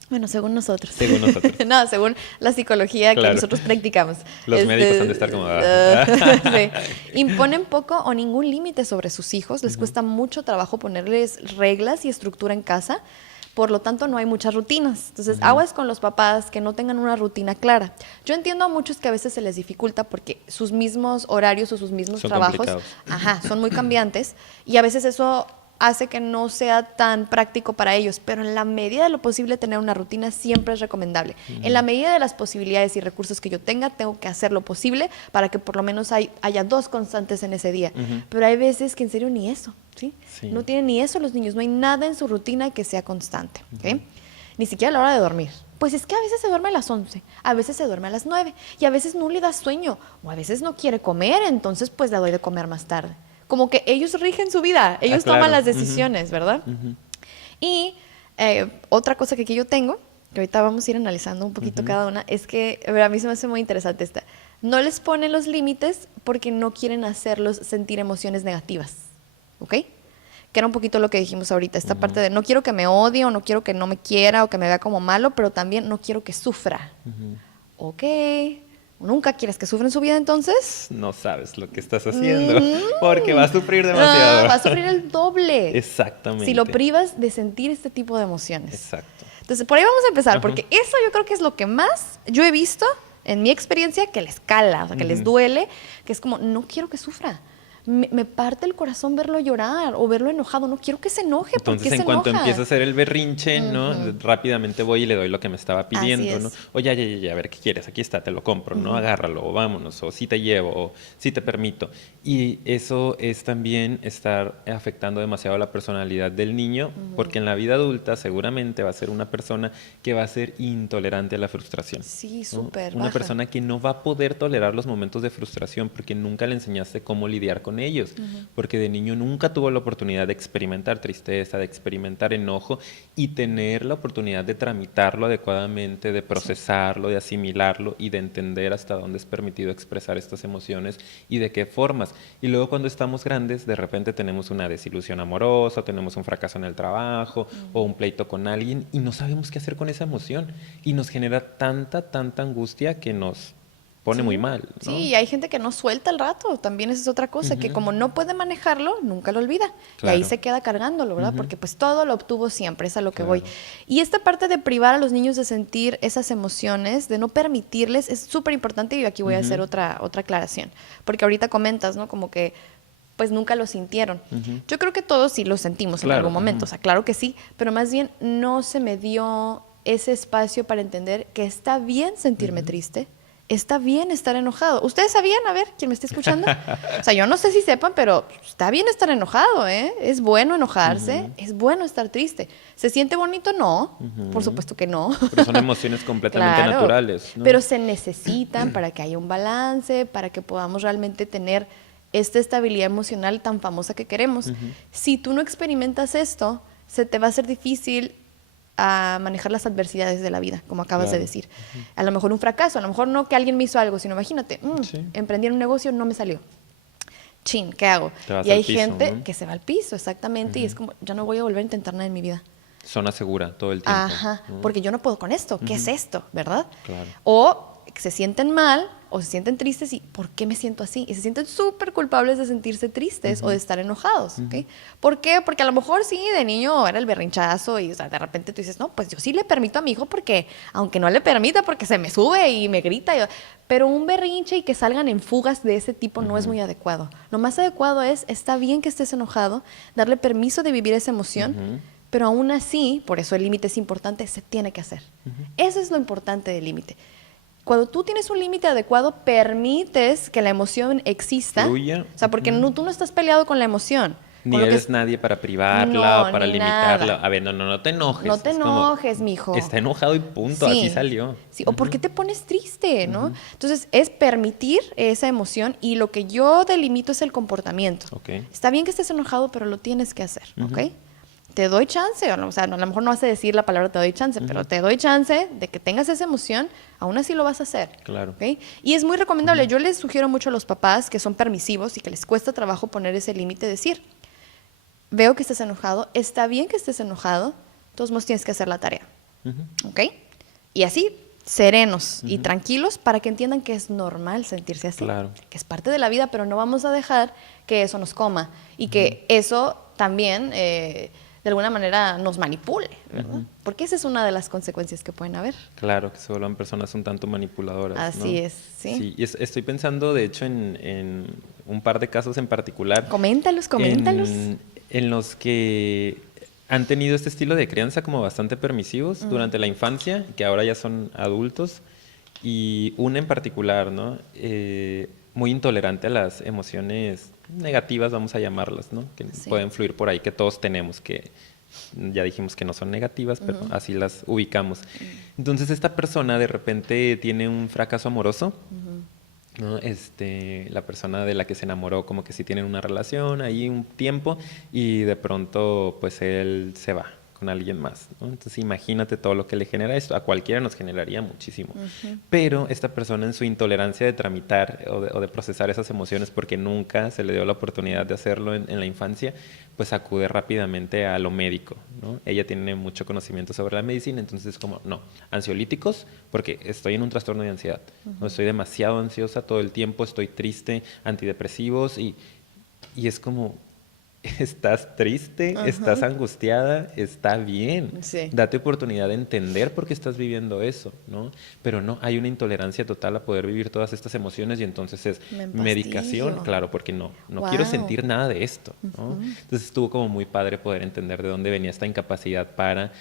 Bueno, según nosotros. Según nosotros. No, según la psicología que Claro. nosotros practicamos. Los médicos han de estar como... Sí. Imponen poco o ningún límite sobre sus hijos. Les cuesta mucho trabajo ponerles reglas y estructura en casa. Por lo tanto, no hay muchas rutinas. Entonces, aguas con los papás que no tengan una rutina clara. Yo entiendo a muchos que a veces se les dificulta porque sus mismos horarios o sus mismos Son trabajos son muy cambiantes y a veces eso hace que no sea tan práctico para ellos, pero en la medida de lo posible tener una rutina siempre es recomendable. En la medida de las posibilidades y recursos que yo tenga, tengo que hacer lo posible para que por lo menos haya 2 constantes en ese día. Pero hay veces que en serio ni eso, ¿sí? Sí. No tienen ni eso los niños, no hay nada en su rutina que sea constante, ¿ok? Ni siquiera a la hora de dormir. Pues es que a veces se duerme a las 11, a veces se duerme a las 9 y a veces no le da sueño o a veces no quiere comer, entonces pues le doy de comer más tarde. Como que ellos rigen su vida, ellos claro. toman las decisiones, ¿verdad? Y otra cosa que aquí yo tengo, que ahorita vamos a ir analizando un poquito cada una, es que a mí se me hace muy interesante esta. No les ponen los límites porque no quieren hacerlos sentir emociones negativas, ¿ok? Que era un poquito lo que dijimos ahorita, esta parte de no quiero que me odie o no quiero que no me quiera o que me vea como malo, pero también no quiero que sufra. Ok, ¿nunca quieres que sufra en su vida entonces? No sabes lo que estás haciendo porque va a sufrir demasiado. No, va a sufrir el doble. Exactamente. Si lo privas de sentir este tipo de emociones. Exacto. Entonces, por ahí vamos a empezar, porque eso yo creo que es lo que más yo he visto en mi experiencia que les cala, o sea, que les duele, que es como, no quiero que sufra. me parte el corazón verlo llorar o verlo enojado. No quiero que se enoje. ¿Por qué Entonces, se en cuanto enoja? empieza a hacer el berrinche, ¿no? Rápidamente voy y le doy lo que me estaba pidiendo, Así ¿no? es. O ya, a ver, ¿qué quieres? Aquí está, te lo compro, ¿no? Agárralo, o vámonos, o sí te llevo, o sí te permito. Y eso es también estar afectando demasiado la personalidad del niño, porque en la vida adulta seguramente va a ser una persona que va a ser intolerante a la frustración. Sí, ¿No? súper Una baja. persona que no va a poder tolerar los momentos de frustración porque nunca le enseñaste cómo lidiar con ellos, porque de niño nunca tuvo la oportunidad de experimentar tristeza, de experimentar enojo y tener la oportunidad de tramitarlo adecuadamente, de procesarlo, de asimilarlo y de entender hasta dónde es permitido expresar estas emociones y de qué formas. Y luego cuando estamos grandes, de repente tenemos una desilusión amorosa, o tenemos un fracaso en el trabajo o un pleito con alguien y no sabemos qué hacer con esa emoción y nos genera tanta angustia que nos pone muy Sí, mal, sí, ¿no? y hay gente que no suelta el rato, también esa es otra cosa, que como no puede manejarlo, nunca lo olvida. Y ahí Claro, se queda cargándolo, ¿verdad? Porque pues todo lo obtuvo siempre, es a lo que voy. claro. Y esta parte de privar a los niños de sentir esas emociones, de no permitirles, es súper importante y aquí voy a hacer otra aclaración. Porque ahorita comentas, ¿no? Como que pues nunca lo sintieron. Yo creo que todos sí lo sentimos en Claro, algún momento, o sea, claro que sí, pero más bien no se me dio ese espacio para entender que está bien sentirme triste, está bien estar enojado. ¿Ustedes sabían? A ver, ¿quién me está escuchando? O sea, yo no sé si sepan, pero está bien estar enojado, ¿eh? Es bueno enojarse, es bueno estar triste. ¿Se siente bonito? No, por supuesto que no. Pero son emociones completamente Claro, naturales, ¿no? pero se necesitan para que haya un balance, para que podamos realmente tener esta estabilidad emocional tan famosa que queremos. Si tú no experimentas esto, se te va a hacer difícil a manejar las adversidades de la vida, como acabas de Claro. decir. A lo mejor un fracaso, a lo mejor no que alguien me hizo algo, sino imagínate, Sí. emprendí en un negocio, no me salió. Chin, ¿qué hago? Te vas Y hay al piso, gente ¿no? que se va al piso, exactamente, y es como, ya no voy a volver a intentar nada en mi vida. Zona segura todo el tiempo. Ajá, ¿no? porque yo no puedo con esto. ¿Qué es esto? ¿Verdad? Claro. O se sienten mal o se sienten tristes y ¿por qué me siento así? Y se sienten súper culpables de sentirse tristes o de estar enojados. ¿Ok? ¿Por qué? Porque a lo mejor sí, de niño era el berrinchazo y o sea, de repente tú dices, no, pues yo sí le permito a mi hijo porque, aunque no le permita, porque se me sube y me grita. Pero un berrinche y que salgan en fugas de ese tipo no es muy adecuado. Lo más adecuado es, está bien que estés enojado, darle permiso de vivir esa emoción. Pero aún así, por eso el límite es importante, se tiene que hacer. Eso es lo importante del límite. Cuando tú tienes un límite adecuado, permites que la emoción exista. Fluya. O sea, porque tú no estás peleado con la emoción. Ni con lo que eres es- nadie para privarla No, o para ni limitarla. nada. A ver, no te enojes. No te Es como, enojes, mijo. está enojado y punto, así salió. Sí, o por qué te pones triste, ¿no? Entonces, es permitir esa emoción y lo que yo delimito es el comportamiento. Ok. Está bien que estés enojado, pero lo tienes que hacer, ¿ok? Te doy chance, o sea, a lo mejor no vas a decir la palabra te doy chance, pero te doy chance de que tengas esa emoción, aún así lo vas a hacer. Claro. ¿Ok? Y es muy recomendable, yo les sugiero mucho a los papás que son permisivos y que les cuesta trabajo poner ese límite, decir, veo que estás enojado, está bien que estés enojado, de todos modos tienes que hacer la tarea. ¿Ok? Y así, serenos y tranquilos para que entiendan que es normal sentirse así, Claro. que es parte de la vida, pero no vamos a dejar que eso nos coma y que eso también de alguna manera nos manipule, ¿verdad? Porque esa es una de las consecuencias que pueden haber. Claro, que se vuelvan personas un tanto manipuladoras. Así ¿no? es, sí. y estoy pensando, de hecho, en un par de casos en particular. Coméntalos. En los que han tenido este estilo de crianza como bastante permisivos durante la infancia, que ahora ya son adultos, y una en particular, ¿no? Muy intolerante a las emociones negativas, vamos a llamarlas, ¿no? Que Sí. pueden fluir por ahí, que todos tenemos, que ya dijimos que no son negativas, pero así las ubicamos. Entonces esta persona de repente tiene un fracaso amoroso, ¿no? La persona de la que se enamoró como que sí tienen una relación ahí un tiempo y de pronto pues él se va con alguien más, ¿no? Entonces imagínate todo lo que le genera esto, a cualquiera nos generaría muchísimo. Pero esta persona en su intolerancia de tramitar o de procesar esas emociones porque nunca se le dio la oportunidad de hacerlo en la infancia, pues acude rápidamente a lo médico, ¿no? Ella tiene mucho conocimiento sobre la medicina, entonces es como, no, ansiolíticos porque estoy en un trastorno de ansiedad, ¿no? Estoy demasiado ansiosa todo el tiempo, estoy triste, antidepresivos y es como... estás triste, estás angustiada, está bien. Sí. Date oportunidad de entender por qué estás viviendo eso, ¿no? Pero no, hay una intolerancia total a poder vivir todas estas emociones y entonces es Me medicación, empastillo. claro, porque no Wow. quiero sentir nada de esto, ¿no? Entonces estuvo como muy padre poder entender de dónde venía esta incapacidad para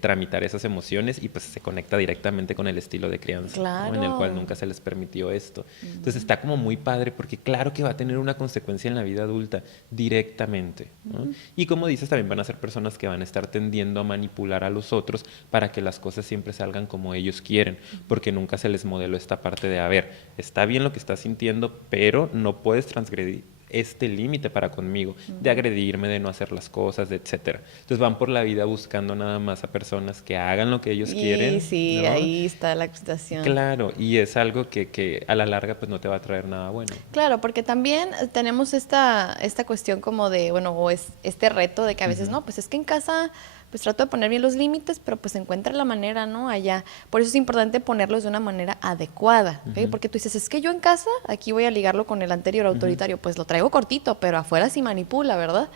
tramitar esas emociones y pues se conecta directamente con el estilo de crianza, ¿no? En el cual Claro. nunca se les permitió esto. Entonces está como muy padre porque claro que va a tener una consecuencia en la vida adulta directamente, ¿no? Y como dices, también van a ser personas que van a estar tendiendo a manipular a los otros para que las cosas siempre salgan como ellos quieren, porque nunca se les modeló esta parte de, a ver, está bien lo que estás sintiendo, pero no puedes transgredir este límite para conmigo, de agredirme, de no hacer las cosas, de etcétera. Entonces van por la vida buscando nada más a personas que hagan lo que ellos quieren, Y sí, ¿no? ahí está la situación. Claro, y es algo que a la larga pues no te va a traer nada bueno. Claro, porque también tenemos esta cuestión como de, bueno, o es este reto de que a veces, no, pues es que en casa pues trato de poner bien los límites, pero pues encuentra la manera, ¿no? Allá. Por eso es importante ponerlos de una manera adecuada, ¿ok? Porque tú dices, es que yo en casa, aquí voy a ligarlo con el anterior autoritario, pues lo traigo cortito, pero afuera sí manipula, ¿verdad?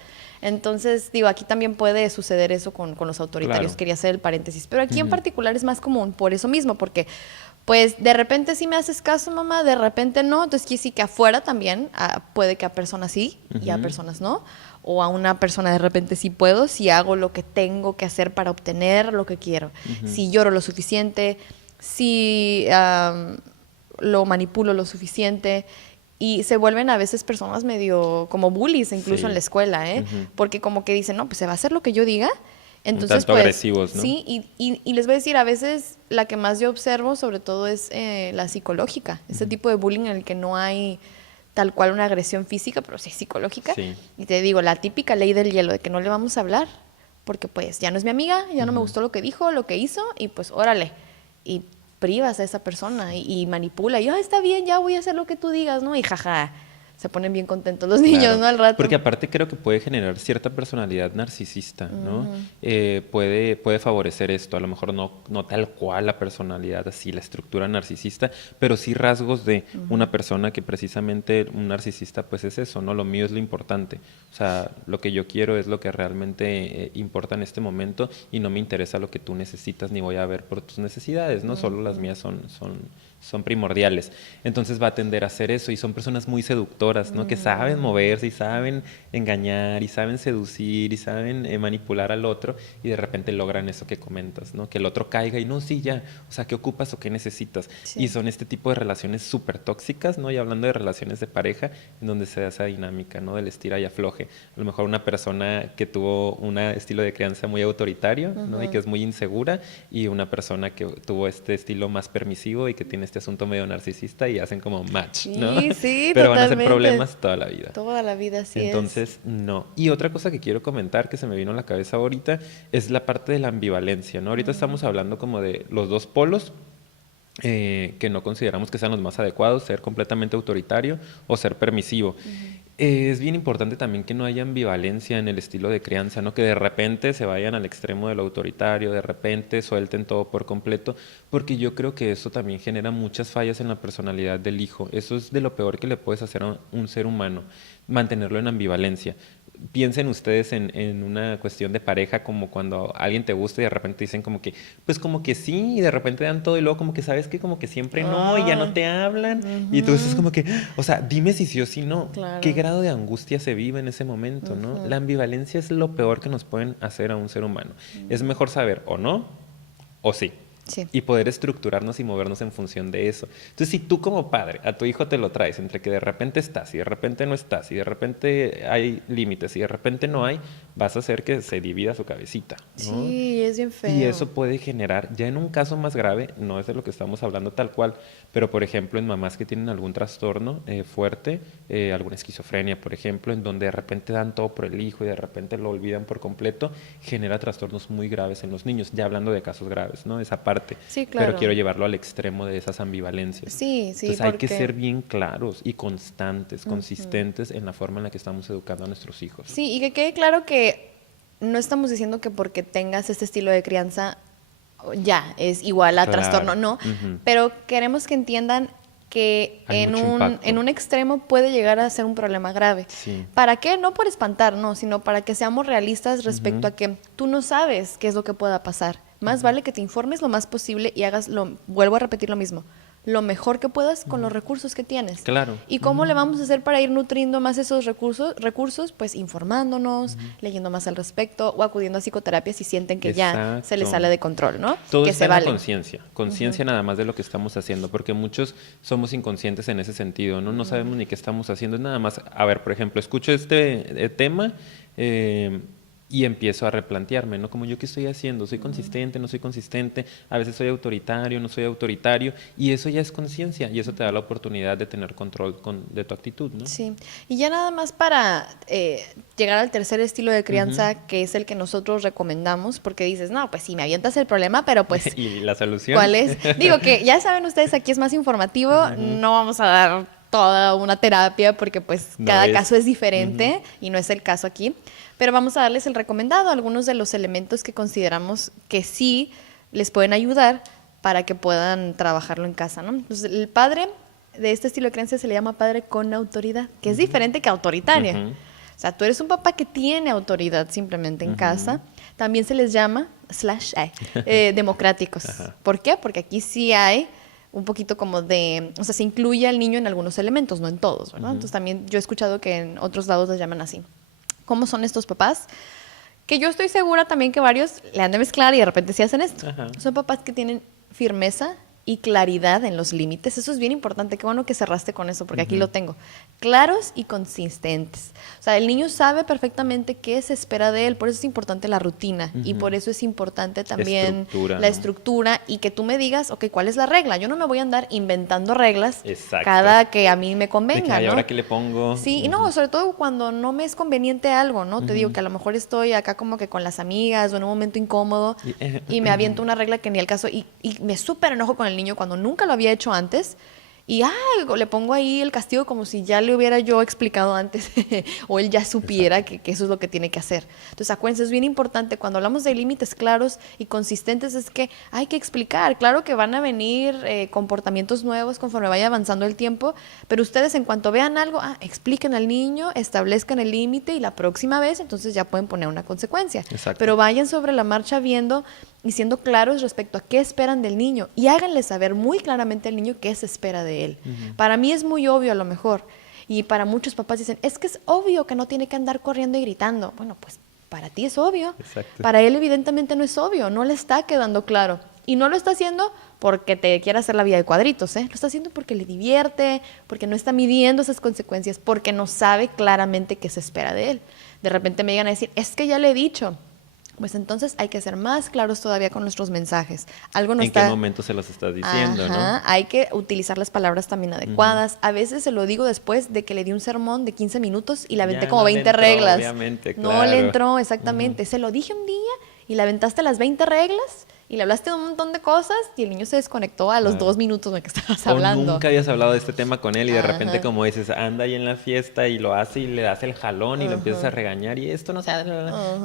Entonces, digo, aquí también puede suceder eso con los autoritarios, Claro. quería hacer el paréntesis, pero aquí en particular es más común por eso mismo, porque pues de repente sí me haces caso, mamá, de repente no, entonces quiere decir que afuera también puede que a personas sí y a personas no, o a una persona de repente sí puedo, si hago lo que tengo que hacer para obtener lo que quiero, si lloro lo suficiente, si lo manipulo lo suficiente. Y se vuelven a veces personas medio como bullies, incluso Sí. en la escuela, ¿eh? Porque como que dicen, no, pues se va a hacer lo que yo diga. Entonces, tanto pues, agresivos, ¿no? sí, y les voy a decir, a veces la que más yo observo, sobre todo, es la psicológica. Ese tipo de bullying en el que no hay tal cual una agresión física, pero sí psicológica. Sí. Y te digo, la típica ley del hielo, de que no le vamos a hablar, porque pues ya no es mi amiga, ya no me gustó lo que dijo, lo que hizo, y pues órale. Y privas a esa persona y manipula. Y, está bien, ya voy a hacer lo que tú digas, ¿no? Y jaja, se ponen bien contentos los niños, Claro, ¿no? Al rato. porque aparte creo que puede generar cierta personalidad narcisista, ¿no? Puede favorecer esto, a lo mejor no tal cual la personalidad así, la estructura narcisista, pero sí rasgos de una persona que precisamente un narcisista pues es eso, ¿no? Lo mío es lo importante, o sea, lo que yo quiero es lo que realmente importa en este momento y no me interesa lo que tú necesitas ni voy a ver por tus necesidades, ¿no? Solo las mías son primordiales. Entonces va a tender a hacer eso y son personas muy seductoras, ¿no? Que saben moverse y saben engañar y saben seducir y saben manipular al otro y de repente logran eso que comentas, ¿no? Que el otro caiga y no, sí, ya, o sea, ¿qué ocupas o qué necesitas? Sí. Y son este tipo de relaciones súper tóxicas, ¿no? Y hablando de relaciones de pareja, en donde se da esa dinámica, ¿no? Del estira y afloje. A lo mejor una persona que tuvo un estilo de crianza muy autoritario, ¿no? Y que es muy insegura y una persona que tuvo este estilo más permisivo y que tiene este asunto medio narcisista y hacen como match, ¿no? Sí, sí, Pero van a ser totalmente. problemas toda la vida. Toda la vida, sí. Entonces, no. Y otra cosa que quiero comentar que se me vino a la cabeza ahorita es la parte de la ambivalencia, ¿no? Ahorita estamos hablando como de los dos polos que no consideramos que sean los más adecuados, ser completamente autoritario o ser permisivo. Es bien importante también que no haya ambivalencia en el estilo de crianza, ¿no? Que de repente se vayan al extremo de lo autoritario, de repente suelten todo por completo, porque yo creo que eso también genera muchas fallas en la personalidad del hijo. Eso es de lo peor que le puedes hacer a un ser humano, mantenerlo en ambivalencia. Piensen ustedes en una cuestión de pareja, como cuando alguien te gusta y de repente dicen como que, pues como que sí, y de repente dan todo y luego como que sabes que como que siempre no, y ya no te hablan, y tú dices como que, o sea, dime si sí o si no. Claro. ¿Qué grado de angustia se vive en ese momento, no? La ambivalencia es lo peor que nos pueden hacer a un ser humano. Es mejor saber o no, o sí. Sí. Y poder estructurarnos y movernos en función de eso. Entonces, si tú como padre a tu hijo te lo traes entre que de repente estás y de repente no estás y de repente hay límites y de repente no hay, vas a hacer que se divida su cabecita, ¿no? Sí, es bien feo. Y eso puede generar, ya en un caso más grave, no es de lo que estamos hablando tal cual, pero por ejemplo en mamás que tienen algún trastorno fuerte, alguna esquizofrenia, por ejemplo, en donde de repente dan todo por el hijo y de repente lo olvidan por completo, genera trastornos muy graves en los niños, ya hablando de casos graves, ¿no? Esa parte. Sí, claro. Pero quiero llevarlo al extremo de esas ambivalencias. Sí, sí, Entonces hay porque que ser bien claros y constantes, consistentes en la forma en la que estamos educando a nuestros hijos. Sí, y que quede claro que no estamos diciendo que porque tengas este estilo de crianza ya es igual a Claro. trastorno, no, Ujú. pero queremos que entiendan que Hay en mucho impacto. en un extremo puede llegar a ser un problema grave. Sí. ¿Para qué? No por espantar, no, sino para que seamos realistas respecto a que tú no sabes qué es lo que pueda pasar. Más vale que te informes lo más posible y hagas vuelvo a repetir lo mismo, lo mejor que puedas con los recursos que tienes. Claro. ¿Y cómo le vamos a hacer para ir nutriendo más esos recursos? Pues informándonos, leyendo más al respecto o acudiendo a psicoterapia si sienten que ya se les Exacto. sale de control, ¿no? Todo que está se en la vale. conciencia nada más de lo que estamos haciendo, porque muchos somos inconscientes en ese sentido, ¿no? No sabemos ni qué estamos haciendo, es nada más, a ver, por ejemplo, escucho este tema y empiezo a replantearme, ¿no? Como yo qué estoy haciendo, soy consistente, no soy consistente, a veces soy autoritario, no soy autoritario, y eso ya es conciencia, y eso te da la oportunidad de tener control de tu actitud, ¿no? Sí, y ya nada más para llegar al tercer estilo de crianza, que es el que nosotros recomendamos, porque dices, no, pues sí, me avientas el problema, pero pues, ¿Y la solución? ¿cuál es? Digo que ya saben ustedes, aquí es más informativo, no vamos a dar toda una terapia porque pues No cada es. caso es diferente y no es el caso aquí, pero vamos a darles el recomendado, algunos de los elementos que consideramos que sí les pueden ayudar para que puedan trabajarlo en casa, ¿no? Entonces, el padre de este estilo de crianza se le llama padre con autoridad, que es diferente que autoritaria. Ujú. O sea, tú eres un papá que tiene autoridad simplemente en casa. También se les llama democráticos. Ajá. ¿Por qué? Porque aquí sí hay un poquito como de, o sea, se incluye al niño en algunos elementos, no en todos, ¿verdad? Entonces también yo he escuchado que en otros lados les llaman así. ¿Cómo son estos papás? Que yo estoy segura también que varios le han de mezclar y de repente sí hacen esto. Ajá. Son papás que tienen firmeza y claridad en los límites. Eso es bien importante. Qué bueno que cerraste con eso, porque aquí lo tengo. Claros y consistentes. O sea, el niño sabe perfectamente qué se espera de él. Por eso es importante la rutina. Y por eso es importante también Estructura, la ¿no? estructura y que tú me digas, ok, ¿cuál es la regla? Yo no me voy a andar inventando reglas Exacto. cada que a mí me De convenga, que, "Ay, ¿no? ¿ahora qué le pongo?" Sí, y no, sobre todo cuando no me es conveniente algo, ¿no? Te digo que a lo mejor estoy acá como que con las amigas o en un momento incómodo y me aviento una regla que ni al caso y me súper enojo con el niño cuando nunca lo había hecho antes y le pongo ahí el castigo como si ya le hubiera yo explicado antes o él ya supiera que eso es lo que tiene que hacer. Entonces, acuérdense, es bien importante cuando hablamos de límites claros y consistentes es que hay que explicar. Claro que van a venir comportamientos nuevos conforme vaya avanzando el tiempo, pero ustedes en cuanto vean algo, expliquen al niño, establezcan el límite y la próxima vez entonces ya pueden poner una consecuencia. Exacto. Pero vayan sobre la marcha viendo y siendo claros respecto a qué esperan del niño y háganle saber muy claramente al niño qué se espera de él. Para mí es muy obvio a lo mejor y para muchos papás dicen, es que es obvio que no tiene que andar corriendo y gritando. Bueno, pues para ti es obvio. Exacto. Para él evidentemente no es obvio, no le está quedando claro. Y no lo está haciendo porque te quiere hacer la vida de cuadritos, ¿eh? Lo está haciendo porque le divierte, porque no está midiendo esas consecuencias, porque no sabe claramente qué se espera de él. De repente me llegan a decir, es que ya le he dicho. Pues entonces hay que ser más claros todavía con nuestros mensajes. Algo no ¿En está... qué momento se los estás diciendo, Ajá, no? hay que utilizar las palabras también adecuadas. A veces se lo digo después de que le di un sermón de 15 minutos y le aventé Ya como no le 20 entró, reglas. obviamente, No claro. le entró, exactamente. Se lo dije un día y le aventaste las 20 reglas y le hablaste de un montón de cosas y el niño se desconectó a los Claro. 2 minutos de que estabas O hablando. nunca habías hablado de este tema con él y de repente, Ajá. como dices, anda ahí en la fiesta y lo hace y le das el jalón y lo empiezas a regañar y esto no se hace.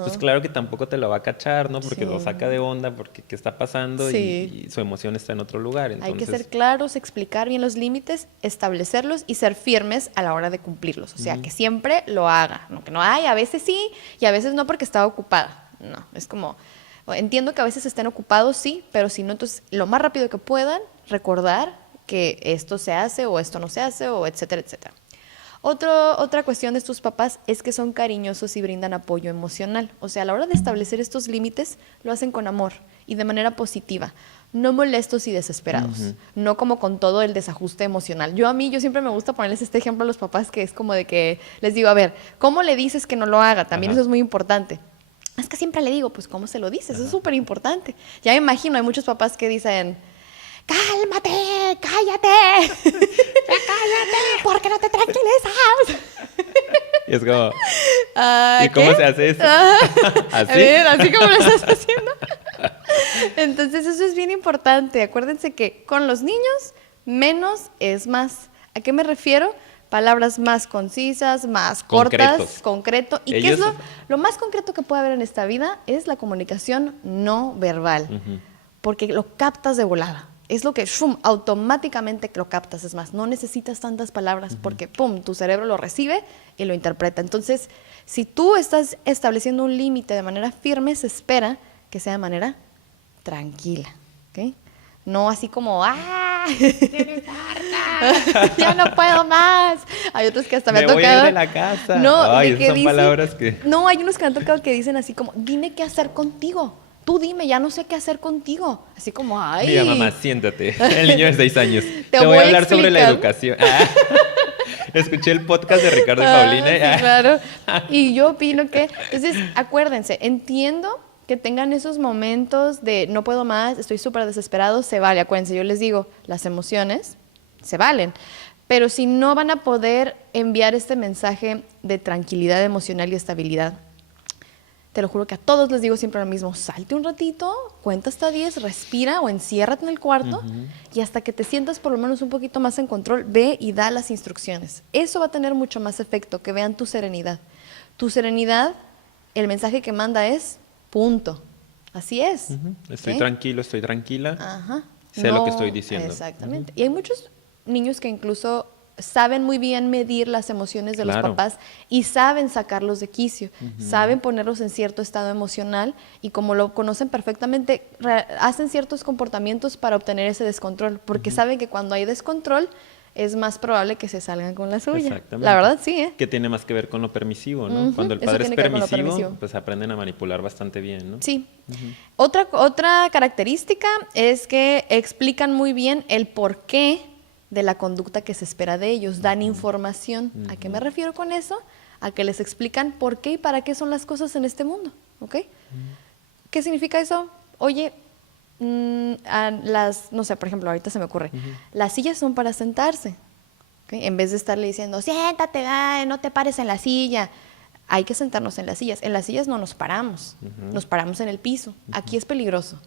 Pues claro que tampoco te lo va a cachar, ¿no? Porque Sí. lo saca de onda, porque qué está pasando Sí. y su emoción está en otro lugar. Hay que Entonces, ser claros, explicar bien los límites, establecerlos y ser firmes a la hora de cumplirlos. O sea, que siempre lo haga. No, que no hay, a veces sí y a veces no porque estaba ocupada. No, es como, entiendo que a veces estén ocupados, sí, pero si no, entonces lo más rápido que puedan recordar que esto se hace o esto no se hace o etcétera, etcétera. Otra cuestión de estos papás es que son cariñosos y brindan apoyo emocional. O sea, a la hora de establecer estos límites, lo hacen con amor y de manera positiva. No molestos y desesperados. No como con todo el desajuste emocional. Yo siempre me gusta ponerles este ejemplo a los papás que es como de que les digo, a ver, ¿cómo le dices que no lo haga? También eso es muy importante. Es que siempre le digo, pues, ¿cómo se lo dices? Eso es súper importante. Ya me imagino, hay muchos papás que dicen, cálmate, cállate, ya cállate, ¿por qué no te tranquilizas? y es como, Ah, ¿y cómo ¿qué? se hace eso? ¿Así? A ver, así como lo estás haciendo. Entonces, eso es bien importante. Acuérdense que con los niños, menos es más. ¿A qué me refiero? Palabras más concisas, más cortas, Concretos. concreto. ¿Y qué es Ellos- lo más concreto que puede haber en esta vida? Es la comunicación no verbal. Porque lo captas de volada. Es lo que shum, automáticamente lo captas. Es más, no necesitas tantas palabras porque, pum, tu cerebro lo recibe y lo interpreta. Entonces, si tú estás estableciendo un límite de manera firme, se espera que sea de manera tranquila, ¿ok? No así como, ¡ah! ¡Tienes harta! ¡Ya no puedo más! Hay otros que hasta me ha tocado. Voy a ir de la casa. No, Ay, de esas que son dicen, palabras que... no, hay unos que me han tocado que dicen así como, dime qué hacer contigo. Tú dime, ya no sé qué hacer contigo. Así como, ay. Mira, mamá, siéntate. El niño de 6 años. Te Te voy a hablar explicar. sobre la educación. Escuché el podcast de Ricardo y Paulina. Sí, claro. Y yo opino que, entonces, acuérdense, entiendo que tengan esos momentos de no puedo más, estoy súper desesperado, se vale. Acuérdense, yo les digo, las emociones se valen. Pero si no van a poder enviar este mensaje de tranquilidad emocional y estabilidad, te lo juro que a todos les digo siempre lo mismo, salte un ratito, cuenta hasta 10, respira o enciérrate en el cuarto y hasta que te sientas por lo menos un poquito más en control, ve y da las instrucciones. Eso va a tener mucho más efecto, que vean tu serenidad. Tu serenidad, el mensaje que manda es punto. Así es. Estoy ¿Ok? tranquilo, estoy tranquila. Ajá. Sé lo que estoy diciendo. Exactamente. Y hay muchos niños que incluso saben muy bien medir las emociones de los Claro. papás y saben sacarlos de quicio, saben ponerlos en cierto estado emocional y como lo conocen perfectamente, hacen ciertos comportamientos para obtener ese descontrol, porque saben que cuando hay descontrol es más probable que se salgan con la suya. Exactamente. La verdad, sí, ¿eh? Que tiene más que ver con lo permisivo, ¿no? Cuando el Eso padre es tiene que ver con lo permisivo, permisivo. pues aprenden a manipular bastante bien, ¿no? Sí. Otra característica es que explican muy bien el porqué de la conducta que se espera de ellos, dan información. ¿A qué me refiero con eso? A que les explican por qué y para qué son las cosas en este mundo, ¿ok? ¿Qué significa eso? Oye, no sé, por ejemplo, ahorita se me ocurre, las sillas son para sentarse, ¿ok? En vez de estarle diciendo, siéntate, no te pares en la silla. Hay que sentarnos en las sillas. En las sillas no nos paramos, nos paramos en el piso. Aquí es peligroso.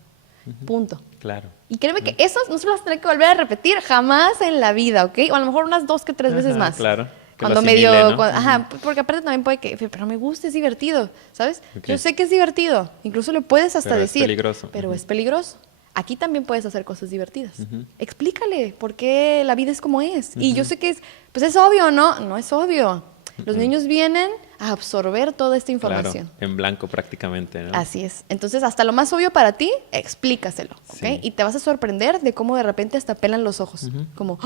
Punto. Claro. Y créeme que eso no se lo vas a tener que volver a repetir jamás en la vida, ¿ok? O a lo mejor unas 2 que 3 veces Ajá, más. claro. Que Cuando lo asimile, ¿no? ajá, porque aparte también puede que, pero me gusta, es divertido, ¿sabes? Ok. Yo sé que es divertido, incluso le puedes hasta Pero es decir. peligroso. Pero es peligroso. Aquí también puedes hacer cosas divertidas. Explícale por qué la vida es como es. Y yo sé que pues es obvio, ¿no? No es obvio. Los niños vienen a absorber toda esta información. Claro, en blanco prácticamente, ¿no? Así es. Entonces, hasta lo más obvio para ti, explícaselo, ¿ok? Sí. Y te vas a sorprender de cómo de repente hasta pelan los ojos. Como,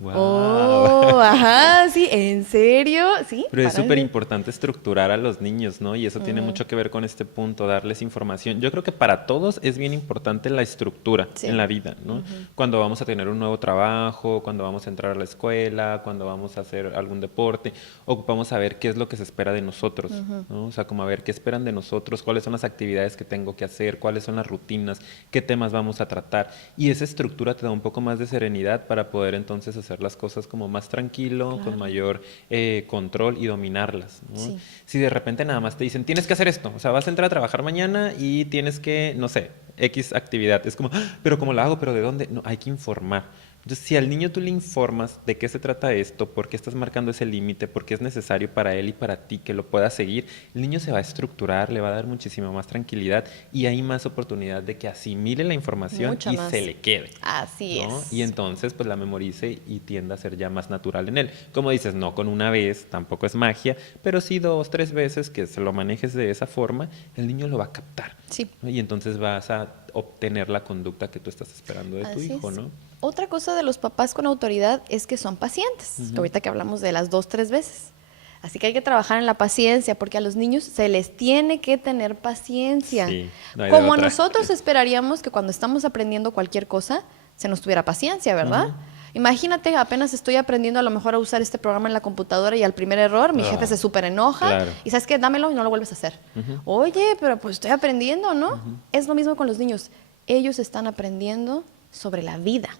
Wow. oh, ajá, sí, ¿en serio? Sí. Pero es párale. súper importante estructurar a los niños, ¿no? Y eso tiene mucho que ver con este punto, darles información. Yo creo que para todos es bien importante la estructura Sí. en la vida, ¿no? Cuando vamos a tener un nuevo trabajo, cuando vamos a entrar a la escuela, cuando vamos a hacer algún deporte, ocupamos saber qué es lo que se espera de nosotros, ¿no? O sea, como a ver qué esperan de nosotros, cuáles son las actividades que tengo que hacer, cuáles son las rutinas, qué temas vamos a tratar. Y esa estructura te da un poco más de serenidad para poder entonces hacer las cosas como más tranquilo, con mayor control y dominarlas, ¿no? Sí. Si de repente nada más te dicen, tienes que hacer esto, o sea, vas a entrar a trabajar mañana y tienes que, no sé, X actividad. Es como, "Ah, pero ¿cómo la hago? ¿Pero de dónde?". No, hay que informar. Entonces, si al niño tú le informas de qué se trata esto, por qué estás marcando ese límite, por qué es necesario para él y para ti que lo pueda seguir, el niño se va a estructurar, le va a dar muchísima más tranquilidad y hay más oportunidad de que asimile la información Mucha y más. se le quede. Así ¿no? es. Y entonces pues la memorice y tienda a ser ya más natural en él. Como dices, no con una vez, tampoco es magia, pero sí 2, 3 veces que se lo manejes de esa forma, el niño lo va a captar. Sí. ¿no? Y entonces vas a obtener la conducta que tú estás esperando de tu Así hijo, es. ¿no? Otra cosa de los papás con autoridad es que son pacientes. Ahorita que hablamos de las 2, 3 veces. Así que hay que trabajar en la paciencia, porque a los niños se les tiene que tener paciencia. Sí, no hay de Como otra. nosotros esperaríamos que cuando estamos aprendiendo cualquier cosa, se nos tuviera paciencia, ¿verdad? Imagínate, apenas estoy aprendiendo a lo mejor a usar este programa en la computadora y al primer error mi jefe se súper enoja claro. y ¿sabes qué? Dámelo y no lo vuelves a hacer. Oye, pero pues estoy aprendiendo, ¿no? Es lo mismo con los niños. Ellos están aprendiendo sobre la vida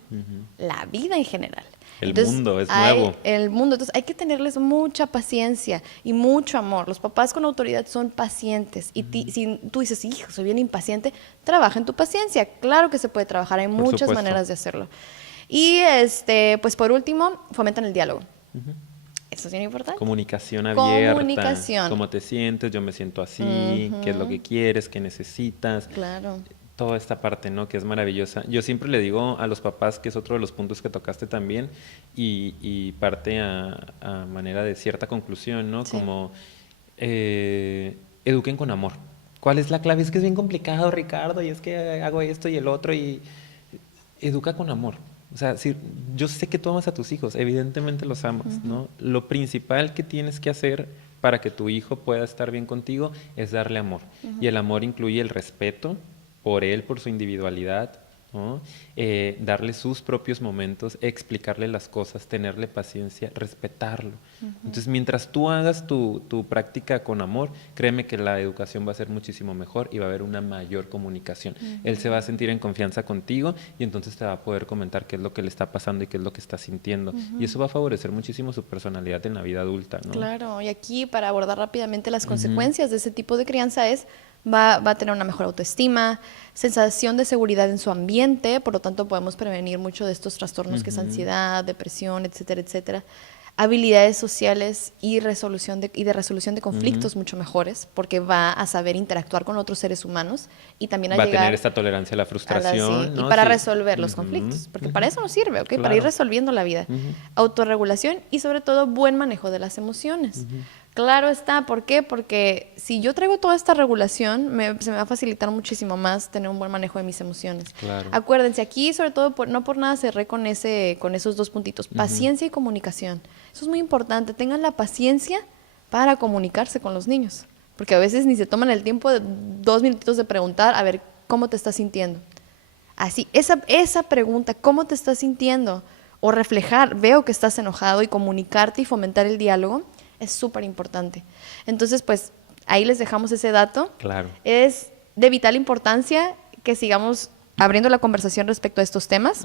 en general. El mundo es nuevo. El mundo, entonces hay que tenerles mucha paciencia y mucho amor. Los papás con autoridad son pacientes y si tú dices, hijo, soy bien impaciente, trabaja en tu paciencia. Claro que se puede trabajar, hay muchas supuesto. maneras de hacerlo. Y pues por último, fomentan el diálogo. Eso es bien importante. Comunicación abierta. Comunicación. ¿Cómo te sientes? Yo me siento así. ¿Qué es lo que quieres? ¿Qué necesitas? Claro. toda esta parte, ¿no? Que es maravillosa. Yo siempre le digo a los papás, que es otro de los puntos que tocaste también, y parte a manera de cierta conclusión, ¿no? Sí. Como eduquen con amor. ¿Cuál es la clave? Es que es bien complicado, Ricardo, y es que hago esto y el otro, y educa con amor. O sea, si, yo sé que tú amas a tus hijos, evidentemente los amas, ¿no? Lo principal que tienes que hacer para que tu hijo pueda estar bien contigo es darle amor. Y el amor incluye el respeto por él, por su individualidad, ¿no? Darle sus propios momentos, explicarle las cosas, tenerle paciencia, respetarlo. Entonces, mientras tú hagas tu práctica con amor, créeme que la educación va a ser muchísimo mejor y va a haber una mayor comunicación. Él se va a sentir en confianza contigo y entonces te va a poder comentar qué es lo que le está pasando y qué es lo que está sintiendo. Y eso va a favorecer muchísimo su personalidad en la vida adulta, ¿no? Claro, y aquí para abordar rápidamente las consecuencias de ese tipo de crianza es, va a tener una mejor autoestima, sensación de seguridad en su ambiente, por lo tanto podemos prevenir mucho de estos trastornos que es ansiedad, depresión, etcétera, etcétera. Habilidades sociales y de resolución de conflictos mucho mejores, porque va a saber interactuar con otros seres humanos y también a Va a llegar tener esta tolerancia a la frustración, sí, ¿no? y para Sí. resolver los conflictos, porque para eso nos sirve, ¿ok? Para ir Claro. resolviendo la vida. Autorregulación y sobre todo buen manejo de las emociones. Claro está, ¿por qué? Porque si yo traigo toda esta regulación, se me va a facilitar muchísimo más tener un buen manejo de mis emociones. Claro. Acuérdense, aquí sobre todo, no por nada cerré con esos dos puntitos, paciencia y comunicación. Eso es muy importante, tengan la paciencia para comunicarse con los niños, porque a veces ni se toman el tiempo de 2 minutitos de preguntar, a ver, ¿cómo te estás sintiendo? Así, esa pregunta, ¿cómo te estás sintiendo? O reflejar, veo que estás enojado y comunicarte y fomentar el diálogo, es súper importante. Entonces, pues, ahí les dejamos ese dato. Claro. Es de vital importancia que sigamos abriendo la conversación respecto a estos temas.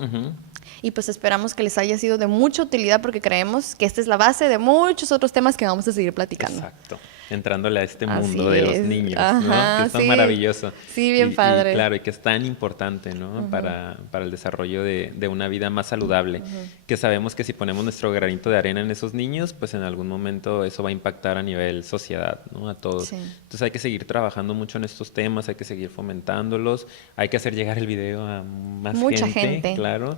Y pues esperamos que les haya sido de mucha utilidad porque creemos que esta es la base de muchos otros temas que vamos a seguir platicando. Exacto. Entrándole a este Así mundo de los es. niños, Ajá, ¿no? Que es tan sí. maravilloso. Sí, bien padre. Y claro, y que es tan importante, ¿no? Para el desarrollo de una vida más saludable. Que sabemos que si ponemos nuestro granito de arena en esos niños, pues en algún momento eso va a impactar a nivel sociedad, ¿no? A todos. Sí. Entonces hay que seguir trabajando mucho en estos temas, hay que seguir fomentándolos, hay que hacer llegar el video a más Mucha gente, gente. claro.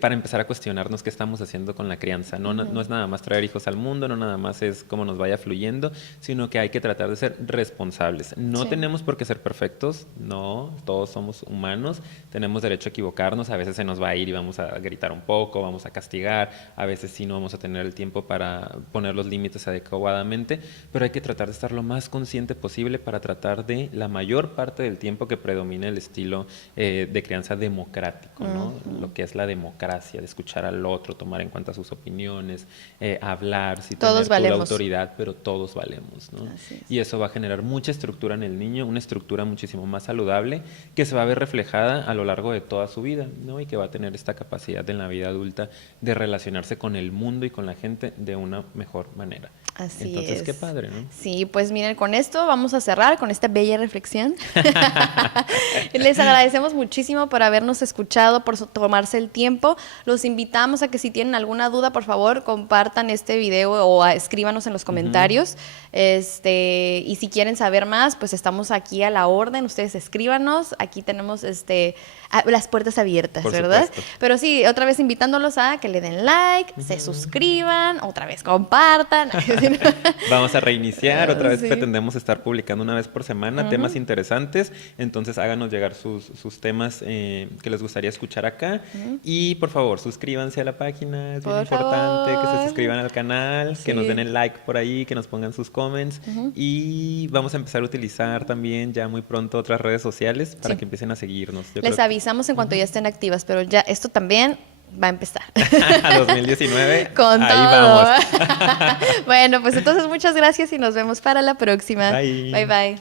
Para empezar a cuestionarnos qué estamos haciendo con la crianza. No es nada más traer hijos al mundo, no nada más es cómo nos vaya fluyendo, sino que hay que tratar de ser responsables. No Sí. tenemos por qué ser perfectos, no, todos somos humanos, tenemos derecho a equivocarnos, a veces se nos va a ir y vamos a gritar un poco, vamos a castigar, a veces sí no vamos a tener el tiempo para poner los límites adecuadamente, pero hay que tratar de estar lo más consciente posible para tratar de la mayor parte del tiempo que predomine el estilo de crianza democrático, ¿no? Lo que es la democracia, de escuchar al otro, tomar en cuenta sus opiniones, hablar, sí Todos tener tú la valemos. autoridad, pero todos valemos, ¿no? Así es. Y eso va a generar mucha estructura en el niño, una estructura muchísimo más saludable que se va a ver reflejada a lo largo de toda su vida, ¿no? Y que va a tener esta capacidad en la vida adulta de relacionarse con el mundo y con la gente de una mejor manera. Así Entonces, es. qué padre, ¿no? Sí, pues miren, con esto vamos a cerrar con esta bella reflexión. Les agradecemos muchísimo por habernos escuchado, por tomarse el tiempo. Los invitamos a que si tienen alguna duda, por favor, compartan este video o escríbanos en los comentarios. Y si quieren saber más, pues estamos aquí a la orden. Ustedes escríbanos. Aquí tenemos las puertas abiertas, Por ¿verdad? supuesto. Pero sí, otra vez invitándolos a que le den like, se suscriban, otra vez compartan. Vamos a reiniciar, otra vez Sí. pretendemos estar publicando una vez por semana temas interesantes, entonces háganos llegar sus temas que les gustaría escuchar acá y por favor suscríbanse a la página, es bien Por importante que se favor. suscriban al canal, que Sí. nos den el like por ahí, que nos pongan sus comments y vamos a empezar a utilizar también ya muy pronto otras redes sociales para Sí. que empiecen a seguirnos. Yo Les creo avisamos en cuanto ya estén activas, pero ya esto también va a empezar. a 2019, Con ahí todo. vamos. Bueno, pues entonces muchas gracias y nos vemos para la próxima. Bye. Bye, bye.